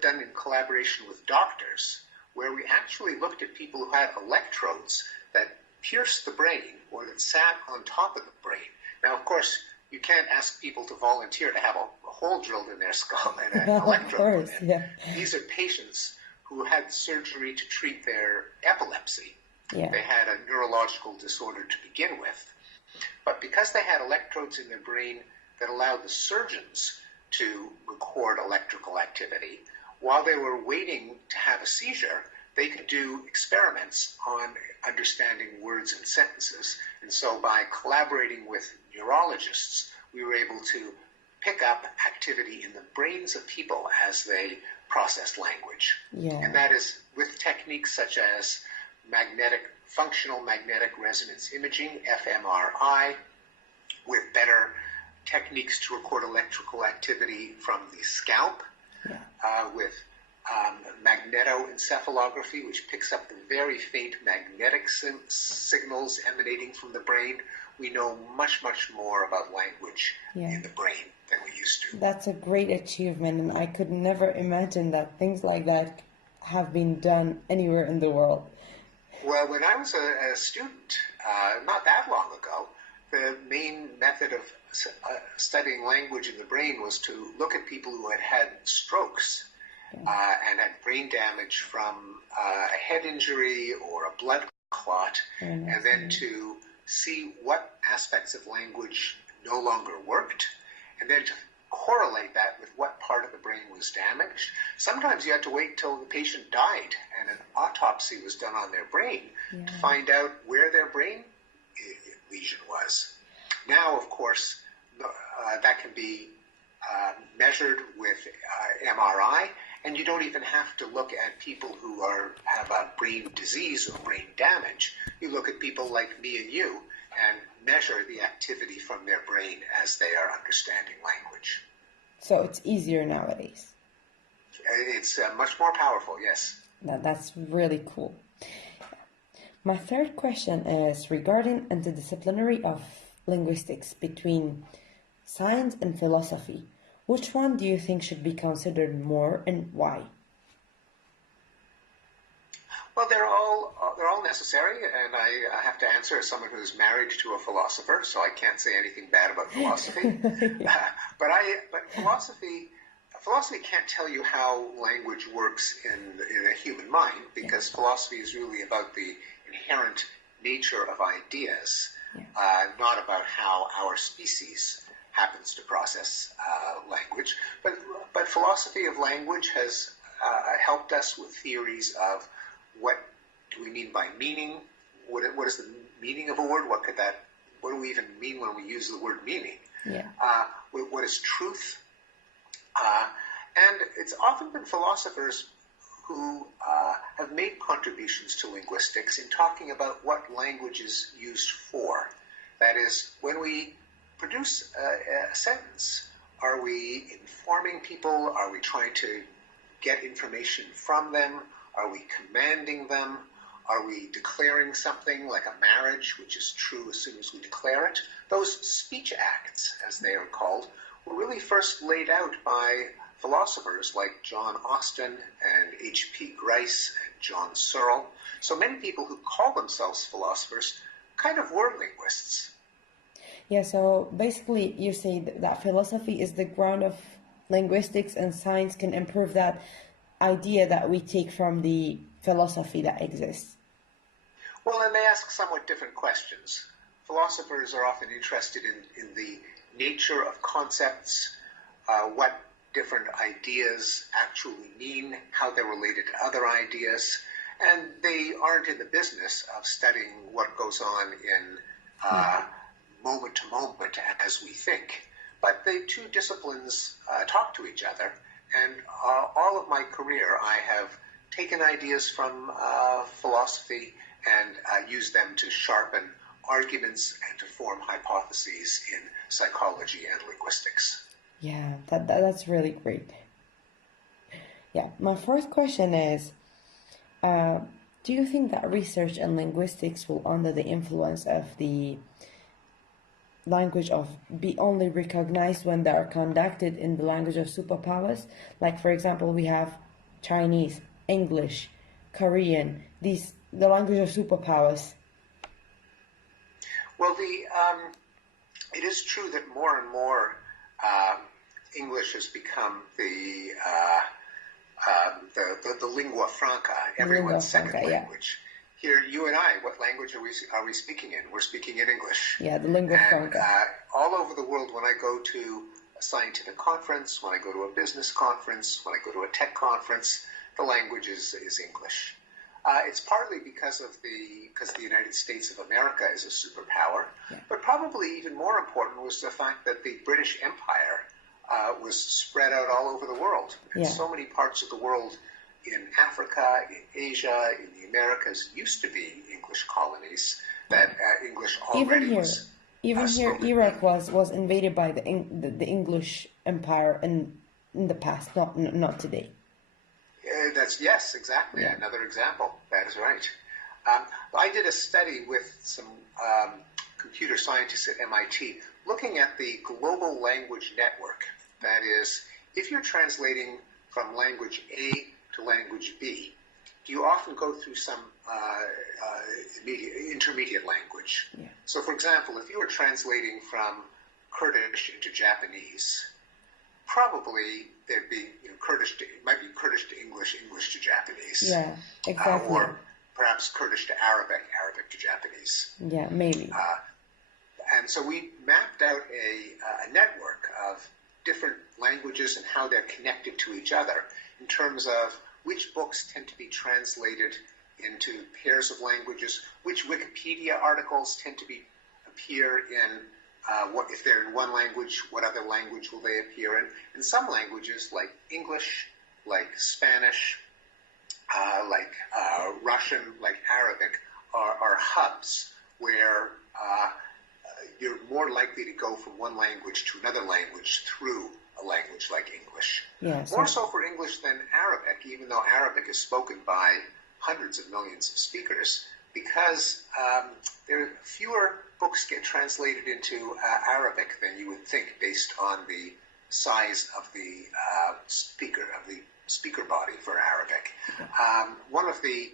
done in collaboration with doctors, where we actually looked at people who had electrodes that pierced the brain or that sat on top of the brain. Now, of course, you can't ask people to volunteer to have a hole drilled in their skull and an electrode put in. These are patients who had surgery to treat their epilepsy. They had a neurological disorder to begin with. But because they had electrodes in their brain that allowed the surgeons to record electrical activity, while they were waiting to have a seizure, they could do experiments on understanding words and sentences. And so by collaborating with neurologists, we were able to pick up activity in the brains of people as they processed language. And that is with techniques such as functional magnetic resonance imaging, fMRI, with better techniques to record electrical activity from the scalp with magnetoencephalography, which picks up the very faint magnetic signals emanating from the brain. We know much, much more about language in the brain than we used to. That's a great achievement, and I could never imagine that things like that have been done anywhere in the world. Well, when I was a student, not that long ago, the main method of studying language in the brain was to look at people who had had strokes and had brain damage from a head injury or a blood clot, and then to see what aspects of language no longer worked, and then to correlate that with what part of the brain was damaged. Sometimes you had to wait till the patient died and an autopsy was done on their brain to find out where their brain lesion was. Now, of course, that can be measured with MRI, and you don't even have to look at people who have a brain disease or brain damage. You look at people like me and you and measure the activity from their brain as they are understanding language. So it's easier nowadays. It's much more powerful, yes. That's really cool. My third question is regarding interdisciplinary of linguistics between science and philosophy. Which one do you think should be considered more, and why? Well, they're all necessary, and I have to answer as someone who's married to a philosopher, so I can't say anything bad about philosophy. But philosophy can't tell you how language works in a human mind, because philosophy is really about the inherent nature of ideas, not about how our species happens to process language. But philosophy of language has helped us with theories of what do we mean by meaning? What is the meaning of a word? What do we even mean when we use the word meaning? What is truth? And it's often been philosophers who have made contributions to linguistics in talking about what language is used for. That is, when we produce a sentence, are we informing people? Are we trying to get information from them? Are we commanding them? Are we declaring something like a marriage, which is true as soon as we declare it? Those speech acts, as they are called, were really first laid out by philosophers like John Austin and H.P. Grice and John Searle. So many people who call themselves philosophers kind of were linguists. Yeah, so basically you say that philosophy is the ground of linguistics, and science can improve that idea that we take from the philosophy that exists. Well, and they ask somewhat different questions. Philosophers are often interested in the nature of concepts, what different ideas actually mean, how they're related to other ideas, and they aren't in the business of studying what goes on in moment to moment as we think. But the two disciplines talk to each other, and all of my career I have taken ideas from philosophy and used them to sharpen arguments and to form hypotheses in psychology and linguistics. Yeah, that's really great. Yeah, my fourth question is, do you think that research in linguistics will, under the influence of the language of, be only recognized when they are conducted in the language of superpowers? Like, for example, we have Chinese, English, Korean, the language of superpowers. Well, it is true that more and more English has become the lingua franca, everyone's second language. Here, you and I, what language are we speaking in? We're speaking in English. Yeah, the lingua franca. All over the world, when I go to a scientific conference, when I go to a business conference, when I go to a tech conference, the language is English. It's partly because the United States of America is a superpower, but probably even more important was the fact that the British Empire was spread out all over the world. And so many parts of the world, in Africa, in Asia, in the Americas, used to be English colonies, that English already was. Even here, spoken. Iraq was invaded by the English Empire in the past, not today. Yes, exactly. Yeah. Another example. That is right. I did a study with some computer scientists at MIT looking at the global language network. That is, if you're translating from language A to language B, do you often go through some intermediate language? Yeah. So, for example, if you were translating from Kurdish into Japanese, probably there'd be Kurdish to, it might be Kurdish to English, English to Japanese. Yeah, exactly. Or perhaps Kurdish to Arabic, Arabic to Japanese. Yeah, maybe. And so we mapped out a network of different languages and how they're connected to each other in terms of which books tend to be translated into pairs of languages, which Wikipedia articles tend to appear in, if they're in one language, what other language will they appear in? In some languages, like English, like Spanish, like Russian, like Arabic, are hubs where you're more likely to go from one language to another language through a language like English. Yeah, More so for English than Arabic, even though Arabic is spoken by hundreds of millions of speakers, because there are fewer books get translated into Arabic than you would think based on the size of the speaker body for Arabic. One of the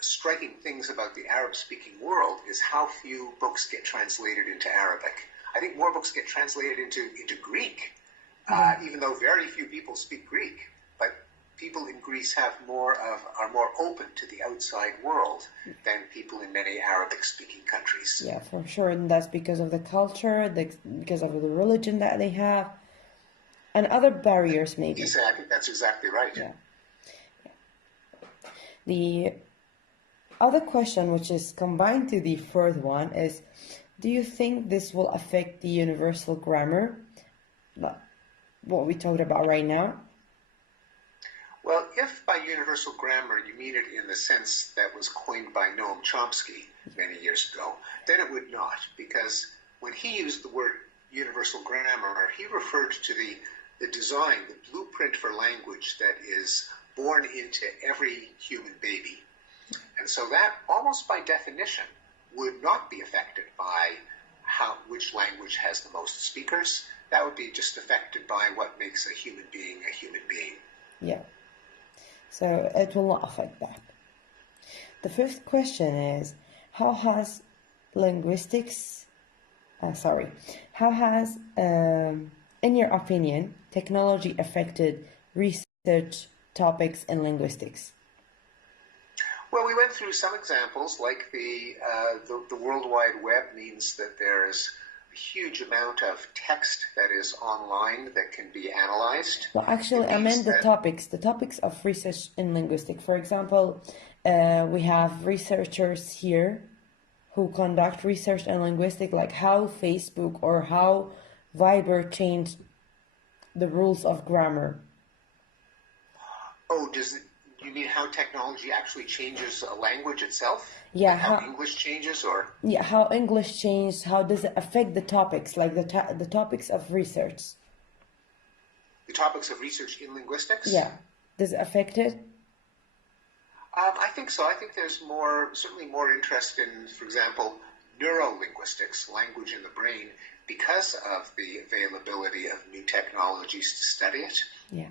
striking things about the Arab-speaking world is how few books get translated into Arabic. I think more books get translated into Greek, even though very few people speak Greek. But people in Greece are more open to the outside world than people in many Arabic-speaking countries. Yeah, for sure, and that's because of the culture, because of the religion that they have, and other barriers maybe. Yes, I think that's exactly right. Yeah. The other question, which is combined to the third one, is: do you think this will affect the universal grammar, what we talked about right now? Well, if by universal grammar you mean it in the sense that was coined by Noam Chomsky many years ago, then it would not, because when he used the word universal grammar, he referred to the design, the blueprint for language that is born into every human baby. And so that, almost by definition, would not be affected by which language has the most speakers. That would be just affected by what makes a human being a human being. Yeah. So it will not affect that. The fifth question is: how has in your opinion, technology affected research topics in linguistics? Well, we went through some examples, like the World Wide Web means that there is a huge amount of text that is online that can be analyzed. Well, actually, I meant the topics of research in linguistics. For example, we have researchers here who conduct research in linguistics, like how Facebook or how Viber changed the rules of grammar. Oh, you mean how technology actually changes a language itself? Yeah, like how English changes, or? Yeah, how English changes, how does it affect the topics, like the topics of research? The topics of research in linguistics? Yeah. Does it affect it? I think so. I think there's certainly more interest in, for example, neurolinguistics, language in the brain, because of the availability of new technologies to study it. Yeah.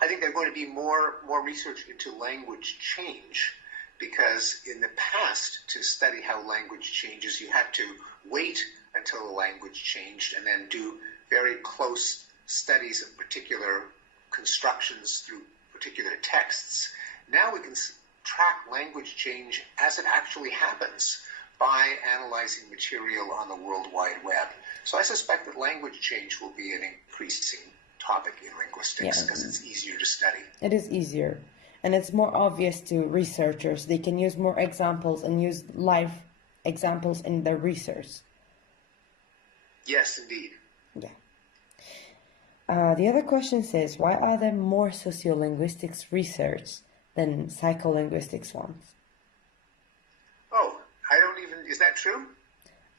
I think there's going to be more research into language change, because in the past, to study how language changes, you had to wait until the language changed and then do very close studies of particular constructions through particular texts. Now we can track language change as it actually happens by analyzing material on the World Wide Web. So I suspect that language change will be an increasing topic in linguistics because it's easier to study. It is easier, and it's more obvious to researchers. They can use more examples and use live examples in their research. Yes, indeed. Yeah. The other question says, why are there more sociolinguistics research than psycholinguistics ones? Oh, is that true?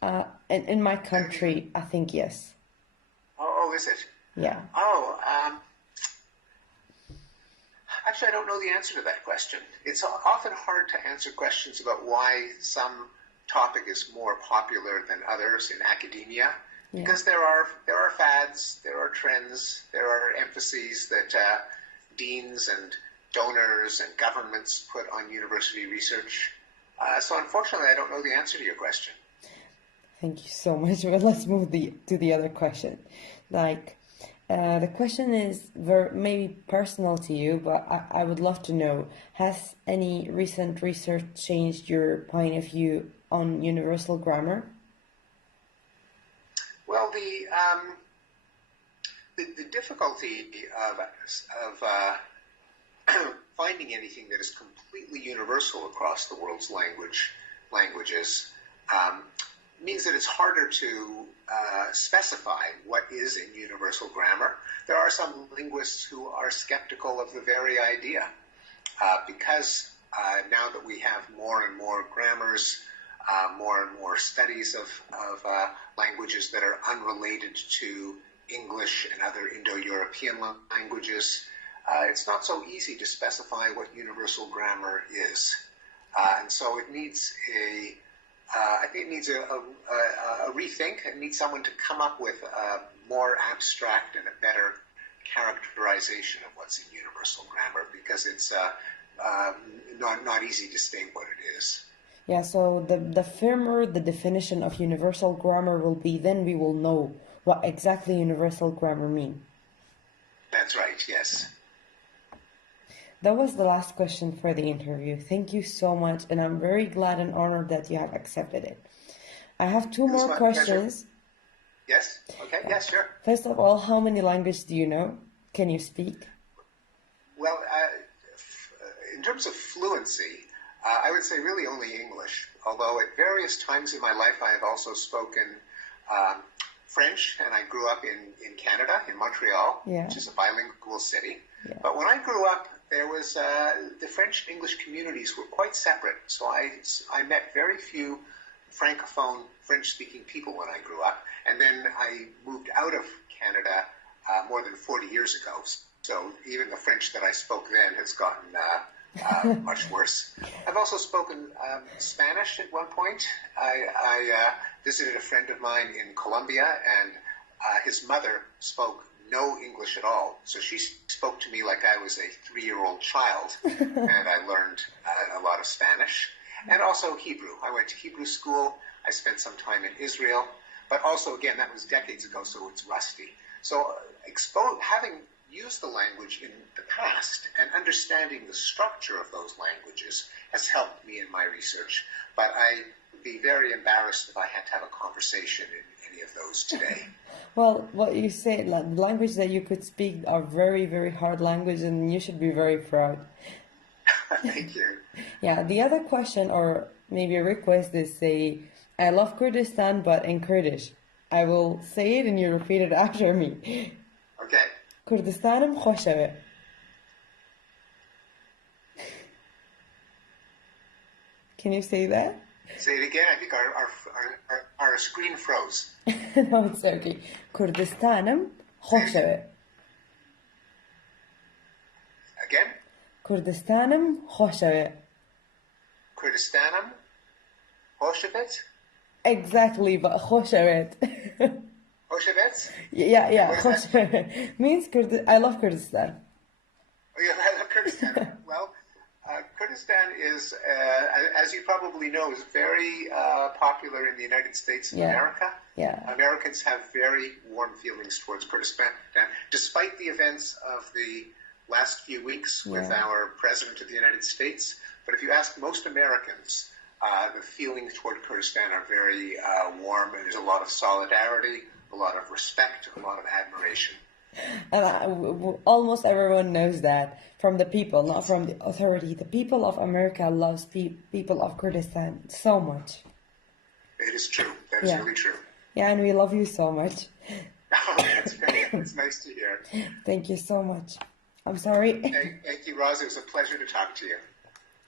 In my country, I think yes. Oh, is it? Yeah. Oh, actually, I don't know the answer to that question. It's often hard to answer questions about why some topic is more popular than others in academia, because there are fads, there are trends, there are emphases that deans and donors and governments put on university research. So unfortunately, I don't know the answer to your question. Thank you so much. Well, let's move to the other question. The question is maybe personal to you, but I would love to know, has any recent research changed your point of view on universal grammar? Well, the difficulty of finding anything that is completely universal across the world's languages means that it's harder to specify what is in universal grammar. There are some linguists who are skeptical of the very idea because now that we have more and more grammars, more and more studies of languages that are unrelated to English and other Indo-European languages, it's not so easy to specify what universal grammar is. And so it needs I think it needs a rethink. It needs someone to come up with a more abstract and a better characterization of what's in universal grammar, because it's not easy to state what it is. Yeah, so the firmer the definition of universal grammar will be, then we will know what exactly universal grammar means. That's right, yes. That was the last question for the interview. Thank you so much, and I'm very glad and honored that you have accepted it. I have two more questions. Yes? Okay, yes, sure. First of all, how many languages do you know? Can you speak? Well, in terms of fluency, I would say really only English, although at various times in my life I have also spoken French, and I grew up in Canada, in Montreal, which is a bilingual city. Yeah. But when I grew up, there was the French-English communities were quite separate, so I met very few francophone French-speaking people when I grew up, and then I moved out of Canada more than 40 years ago, so even the French that I spoke then has gotten much worse. I've also spoken Spanish at one point. I visited a friend of mine in Colombia, and his mother spoke no English at all. So she spoke to me like I was a 3-year-old child, and I learned a lot of Spanish. And also Hebrew. I went to Hebrew school. I spent some time in Israel. But also, again, that was decades ago, so it's rusty. So having used the language in the past and understanding the structure of those languages has helped me in my research. But I would be very embarrassed if I had to have a conversation in any of those today. Well, what you say, language that you could speak are very, very hard language, and you should be very proud. Thank you. Yeah, the other question, or maybe a request, is say, I love Kurdistan, but in Kurdish. I will say it and you repeat it after me. Okay. Kurdistanım خوشوه. Can you say that? Say it again. I think our screen froze. No, it's okay. Kurdistanım خوشوه. Again? Kurdistanım خوشوه. Kurdistanım خوشوه? Exactly, but خوشوه. Khoshevets? Yeah, خوشوه. Means I love Kurdistan. Oh, yeah, I love Kurdistan. Well, Kurdistan is, as you probably know, is very popular in the United States of America. Yeah. Americans have very warm feelings towards Kurdistan, despite the events of the last few weeks with our President of the United States. But if you ask most Americans, the feelings toward Kurdistan are very warm, and there's a lot of solidarity, a lot of respect, a lot of admiration. And almost everyone knows that from the people, not from the authority. The people of America loves people of Kurdistan so much. It is true. That is really true. Yeah, and we love you so much. Oh, that's great. It's nice to hear. Thank you so much. I'm sorry. Thank you, Roz. It was a pleasure to talk to you.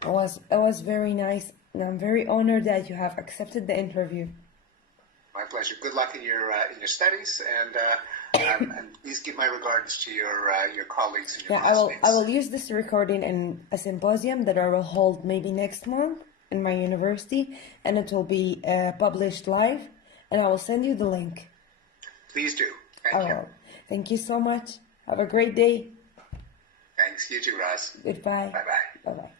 It was very nice, and I'm very honored that you have accepted the interview. My pleasure. Good luck in your studies, and please give my regards to your colleagues and your classmates. I will use this recording in a symposium that I will hold maybe next month in my university, and it will be published live, and I will send you the link. Please do. Thank you. Thank you so much. Have a great day. Thanks. You too, Roz. Goodbye. Bye-bye. Bye-bye.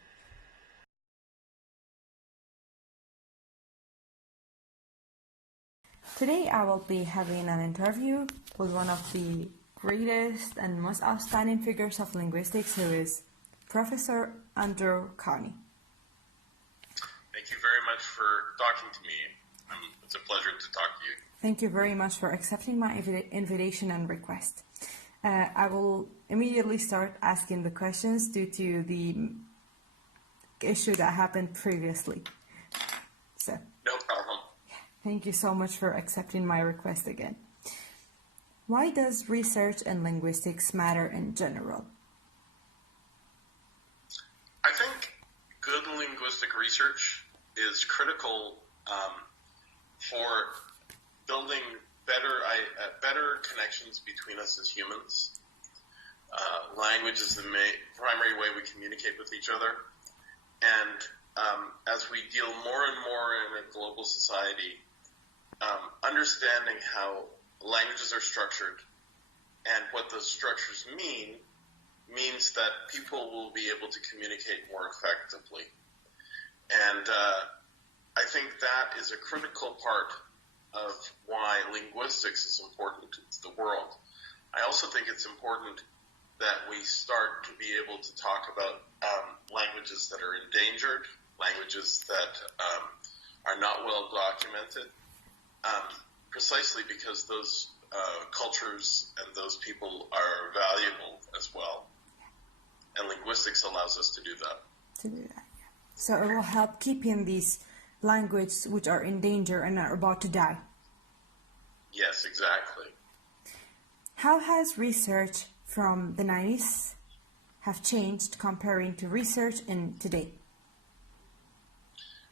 Today I will be having an interview with one of the greatest and most outstanding figures of linguistics, who is Professor Andrew Carnie. Thank you very much for talking to me. It's a pleasure to talk to you. Thank you very much for accepting my invitation and request. I will immediately start asking the questions due to the issue that happened previously. So, no problem. Thank you so much for accepting my request again. Why does research in linguistics matter in general? I think good linguistic research is critical for building better connections between us as humans. Language is the primary way we communicate with each other. And as we deal more and more in a global society, understanding how languages are structured and what those structures means that people will be able to communicate more effectively. And I think that is a critical part of why linguistics is important to the world. I also think it's important that we start to be able to talk about languages that are endangered, languages that are not well documented, precisely because those cultures and those people are valuable as well. And linguistics allows us to do that. So it will help keeping these languages which are in danger and are about to die. Yes, exactly. How has research from the 90s have changed comparing to research in today?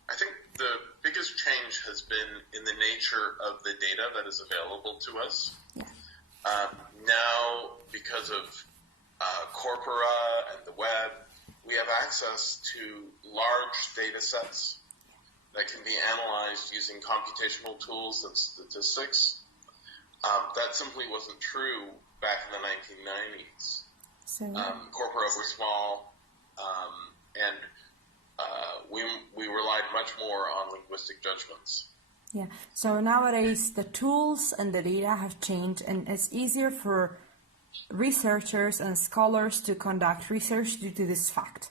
I think the biggest change has been in the nature of the data that is available to us. Yeah. Now, because of corpora and the web, we have access to large data sets that can be analyzed using computational tools and statistics. That simply wasn't true back in the 1990s. So, corpora were small, and we relied much more on linguistic judgments. yeah. So nowadays the tools and the data have changed, and it's easier for researchers and scholars to conduct research due to this fact.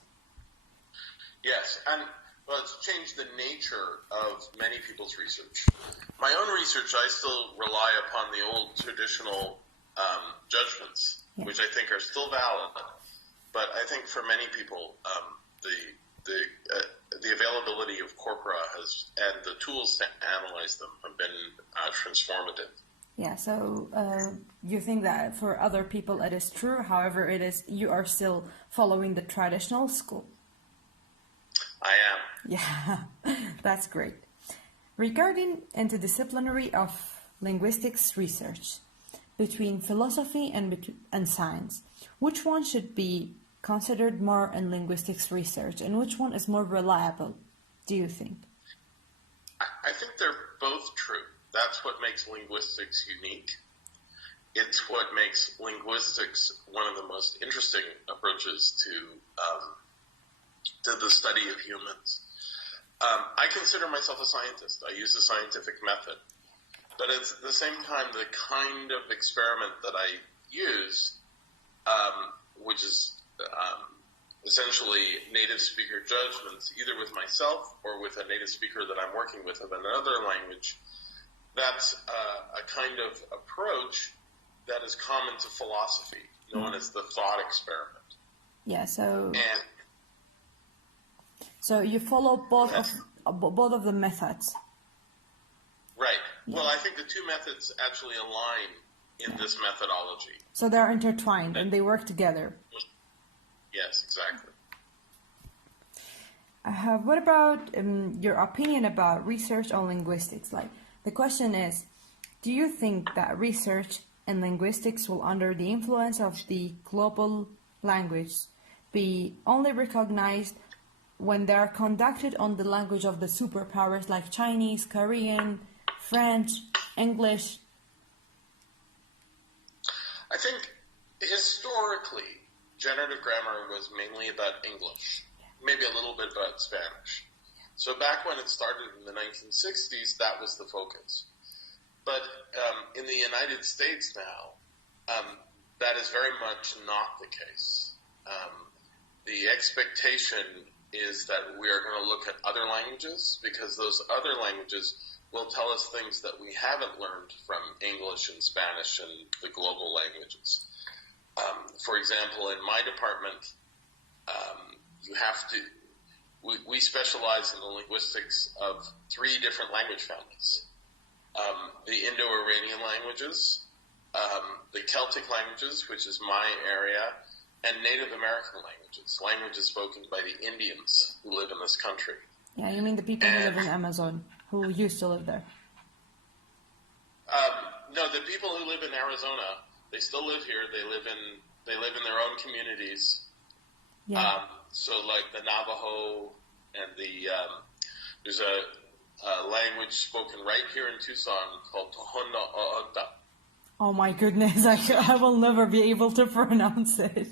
Yes, and well, it's changed the nature of many people's research. My own research, I still rely upon the old traditional judgments, which I think are still valid. But I think for many people, the availability of corpora and the tools to analyze them have been transformative. Yeah, so you think that for other people it is true, however, you are still following the traditional school. I am. Yeah, that's great. Regarding interdisciplinary of linguistics research between philosophy and science, which one should be considered more in linguistics research, and which one is more reliable, do you think? I think they're both true. That's what makes linguistics unique. It's what makes linguistics one of the most interesting approaches to the study of humans. I consider myself a scientist. I use the scientific method. But at the same time, the kind of experiment that I use, which is essentially native speaker judgments, either with myself or with a native speaker that I'm working with of another language, that's a kind of approach that is common to philosophy, known as the thought experiment. Yeah, so And so you follow both of the methods. right. Well, I think the two methods actually align in this methodology. So they're intertwined and they work together. Yes, exactly. What about your opinion about research on linguistics? Like, The question is, do you think that research in linguistics will, under the influence of the global language, be only recognized when they are conducted on the language of the superpowers like Chinese, Korean, French, English? I think historically, generative grammar was mainly about English, maybe a little bit about Spanish. So back when it started in the 1960s, that was the focus. But in the United States now, that is very much not the case. The expectation is that we are going to look at other languages because those other languages will tell us things that we haven't learned from English and Spanish and the global languages. For example, in my department, you have to, we specialize in the linguistics of 3 different language families. The Indo-Iranian languages, the Celtic languages, which is my area, and Native American languages spoken by the Indians who live in this country. Yeah, you mean the people who live in Amazon, who used to live there? No, the people who live in Arizona, they still live here. They live in their own communities. Yeah. So like the Navajo and there's a language spoken right here in Tucson called Tohono O'odham. Oh my goodness, I will never be able to pronounce it.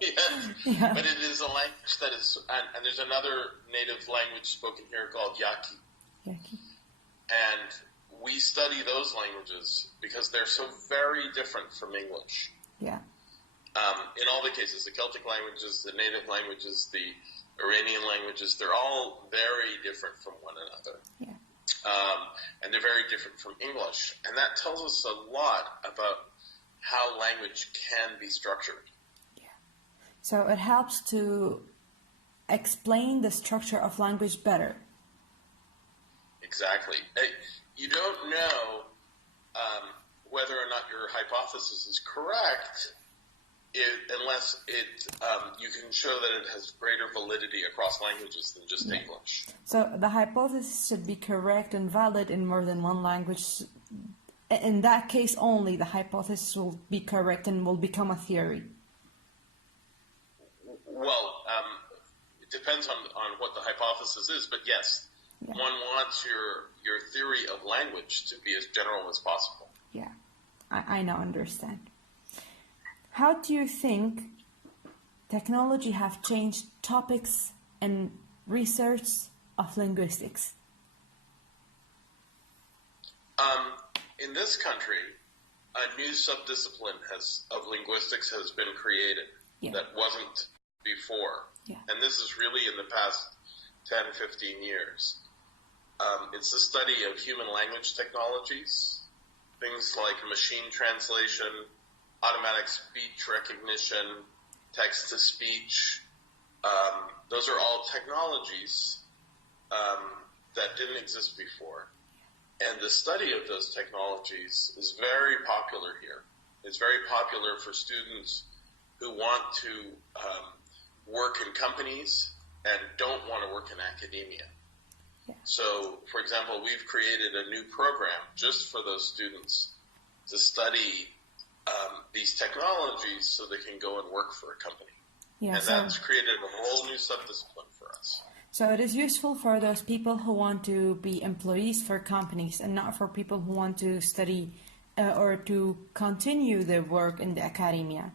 Yes, Yeah. but it is a language that is, and there's another native language spoken here called Yaqui. Yucky. And we study those languages because they're so very different from English. Yeah. In all the cases, the Celtic languages, the native languages, the Iranian languages, they're all very different from one another. Yeah. And they're very different from English. And that tells us a lot about how language can be structured. So it helps to explain the structure of language better. Exactly. You don't know whether or not your hypothesis is correct unless you can show that it has greater validity across languages than just English. So the hypothesis should be correct and valid in more than one language. In that case only, the hypothesis will be correct and will become a theory. Well, it depends on what the hypothesis is, but yes, one wants your theory of language to be as general as possible. Yeah, I now understand. How do you think technology have changed topics and research of linguistics? In this country, a new subdiscipline of linguistics has been created that wasn't before. Yeah. And this is really in the past 10, 15 years. It's the study of human language technologies, things like machine translation, automatic speech recognition, text-to-speech. Those are all technologies that didn't exist before. And the study of those technologies is very popular here. It's very popular for students who want to work in companies and don't want to work in academia. Yeah. So, for example, we've created a new program just for those students to study these technologies so they can go and work for a company. Yeah, and that's created a whole new subdiscipline for us. So it is useful for those people who want to be employees for companies and not for people who want to study or to continue their work in the academia.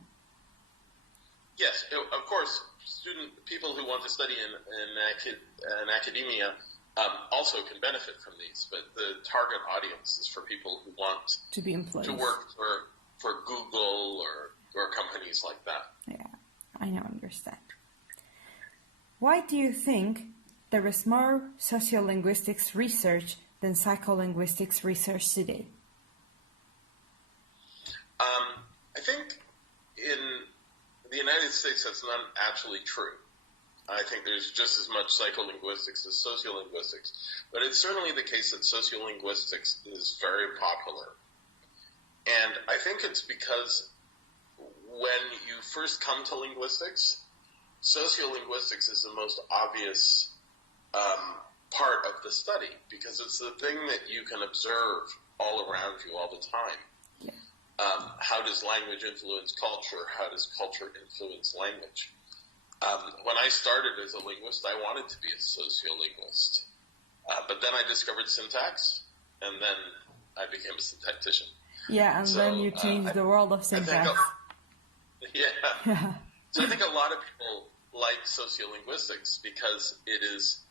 Yes, of course, people who want to study in academia also can benefit from these, but the target audience is for people who want to be employees, to work for Google or companies like that. Yeah, I now understand. Why do you think there is more sociolinguistics research than psycholinguistics research today? I think in the United States that's not actually true. I think there's just as much psycholinguistics as sociolinguistics, but it's certainly the case that sociolinguistics is very popular. And I think it's because when you first come to linguistics, sociolinguistics is the most obvious part of the study because it's the thing that you can observe all around you all the time. Yeah. How does language influence culture? How does culture influence language? When I started as a linguist, I wanted to be a sociolinguist. But then I discovered syntax, and then I became a syntactician. Yeah, and then you changed the world of syntax. Yeah. So I think a lot of people like sociolinguistics because it is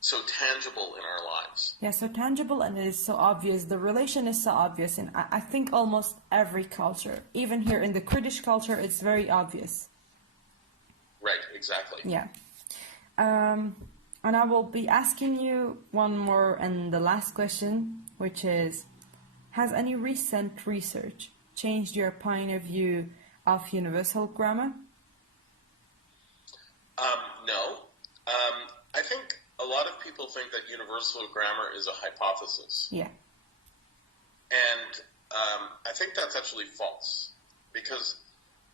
so tangible in our lives. Yeah, so tangible, and it is so obvious. The relation is so obvious in I think almost every culture. Even here in the Kurdish culture, it's very obvious. Right, exactly. Yeah. And I will be asking you one more and the last question, which is, has any recent research changed your point of view of universal grammar? No. I think a lot of people think that universal grammar is a hypothesis. Yeah. And I think that's actually false, because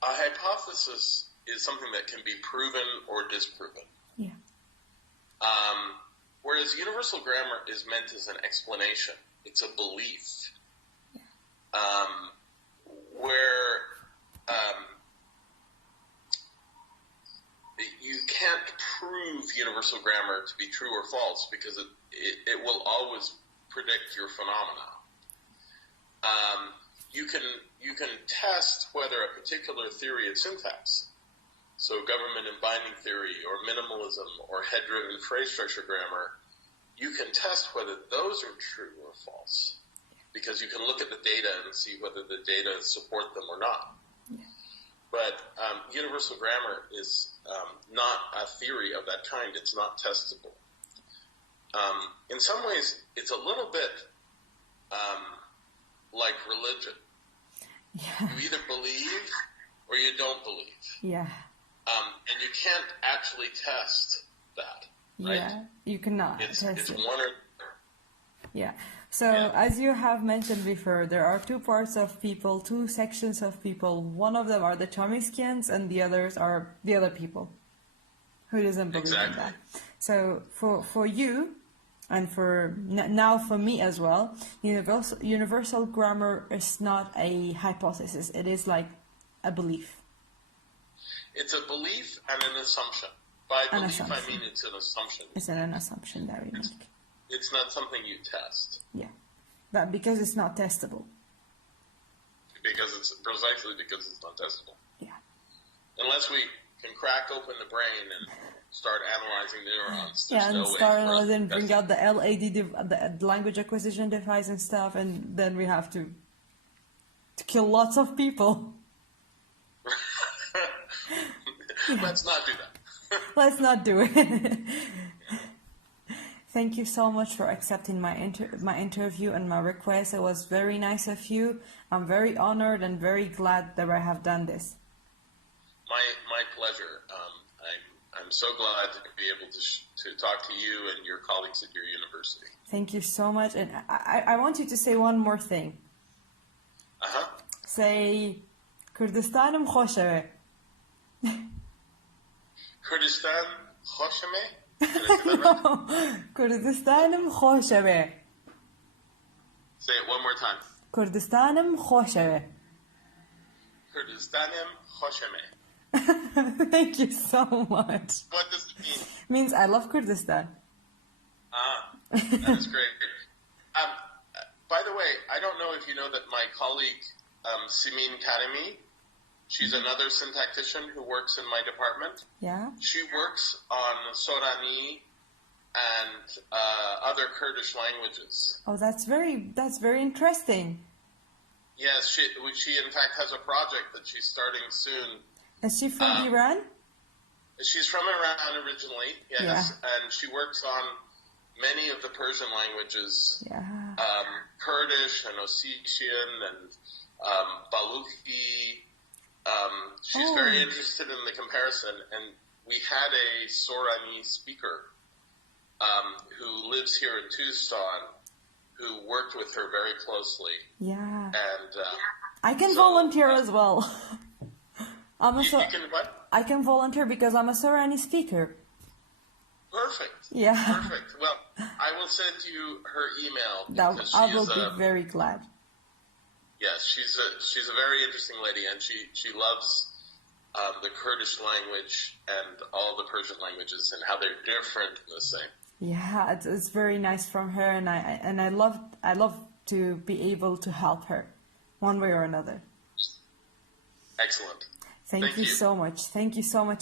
a hypothesis is something that can be proven or disproven. Yeah. Whereas universal grammar is meant as an explanation. It's a belief. Where you can't prove universal grammar to be true or false because it will always predict your phenomena. You can test whether a particular theory of syntax, so government and binding theory or minimalism or head-driven phrase structure grammar, you can test whether those are true or false because you can look at the data and see whether the data support them or not. Yeah. But universal grammar is not a theory of that kind. It's not testable. In some ways, it's a little bit like religion. Yeah. You either believe or you don't believe. Yeah. And you can't actually test that, right? Yeah, you cannot test it's it. one or... Yeah. So, as you have mentioned before, there are two parts of people, two sections of people. One of them are the Chomskyans, and the others are the other people who doesn't believe in that. So, for you, and for now for me as well, universal grammar is not a hypothesis. It is like a belief. It's a belief and an assumption. By belief, I mean it's an assumption. It's an assumption that we make. It's not something you test. Yeah, but because it's not testable. Because it's not testable. Yeah. Unless we can crack open the brain and start analyzing neurons. Yeah, and start analyzing, bring out the LAD, the language acquisition device and stuff, and then we have to kill lots of people. Let's not do that. Let's not do it. Thank you so much for accepting my interview and my request. It was very nice of you. I'm very honored and very glad that I have done this. My pleasure. I'm so glad to be able to talk to you and your colleagues at your university. Thank you so much. And I want you to say one more thing. Say, Kurdistanım خوشمه. Kurdistan خوشمه? Kurdistanım خوشمه. Say it one more time. Kurdistanım خوشمه. Kurdistanım خوشمه. Thank you so much. What does it mean? It means I love Kurdistan. That is great. By the way, I don't know if you know that my colleague, Simin Karimi, she's another syntactician who works in my department. Yeah. She works on Sorani and other Kurdish languages. Oh, that's very interesting. Yes, she in fact has a project that she's starting soon. Is she from Iran? She's from Iran originally, yes, and she works on many of the Persian languages, Kurdish and Ossetian and Baluchi. She's very interested in the comparison, and we had a Sorani speaker who lives here in Tucson who worked with her very closely. Yeah. And I can volunteer as well. You can what? I can volunteer because I'm a Sorani speaker. Perfect. Yeah. Perfect. Well, I will send you her email. Because I will be very glad. Yes, she's a very interesting lady, and she loves the Kurdish language and all the Persian languages and how they're different in the same. Yeah, it's very nice from her, and I love to be able to help her, one way or another. Excellent. Thank you so much. Thank you so much.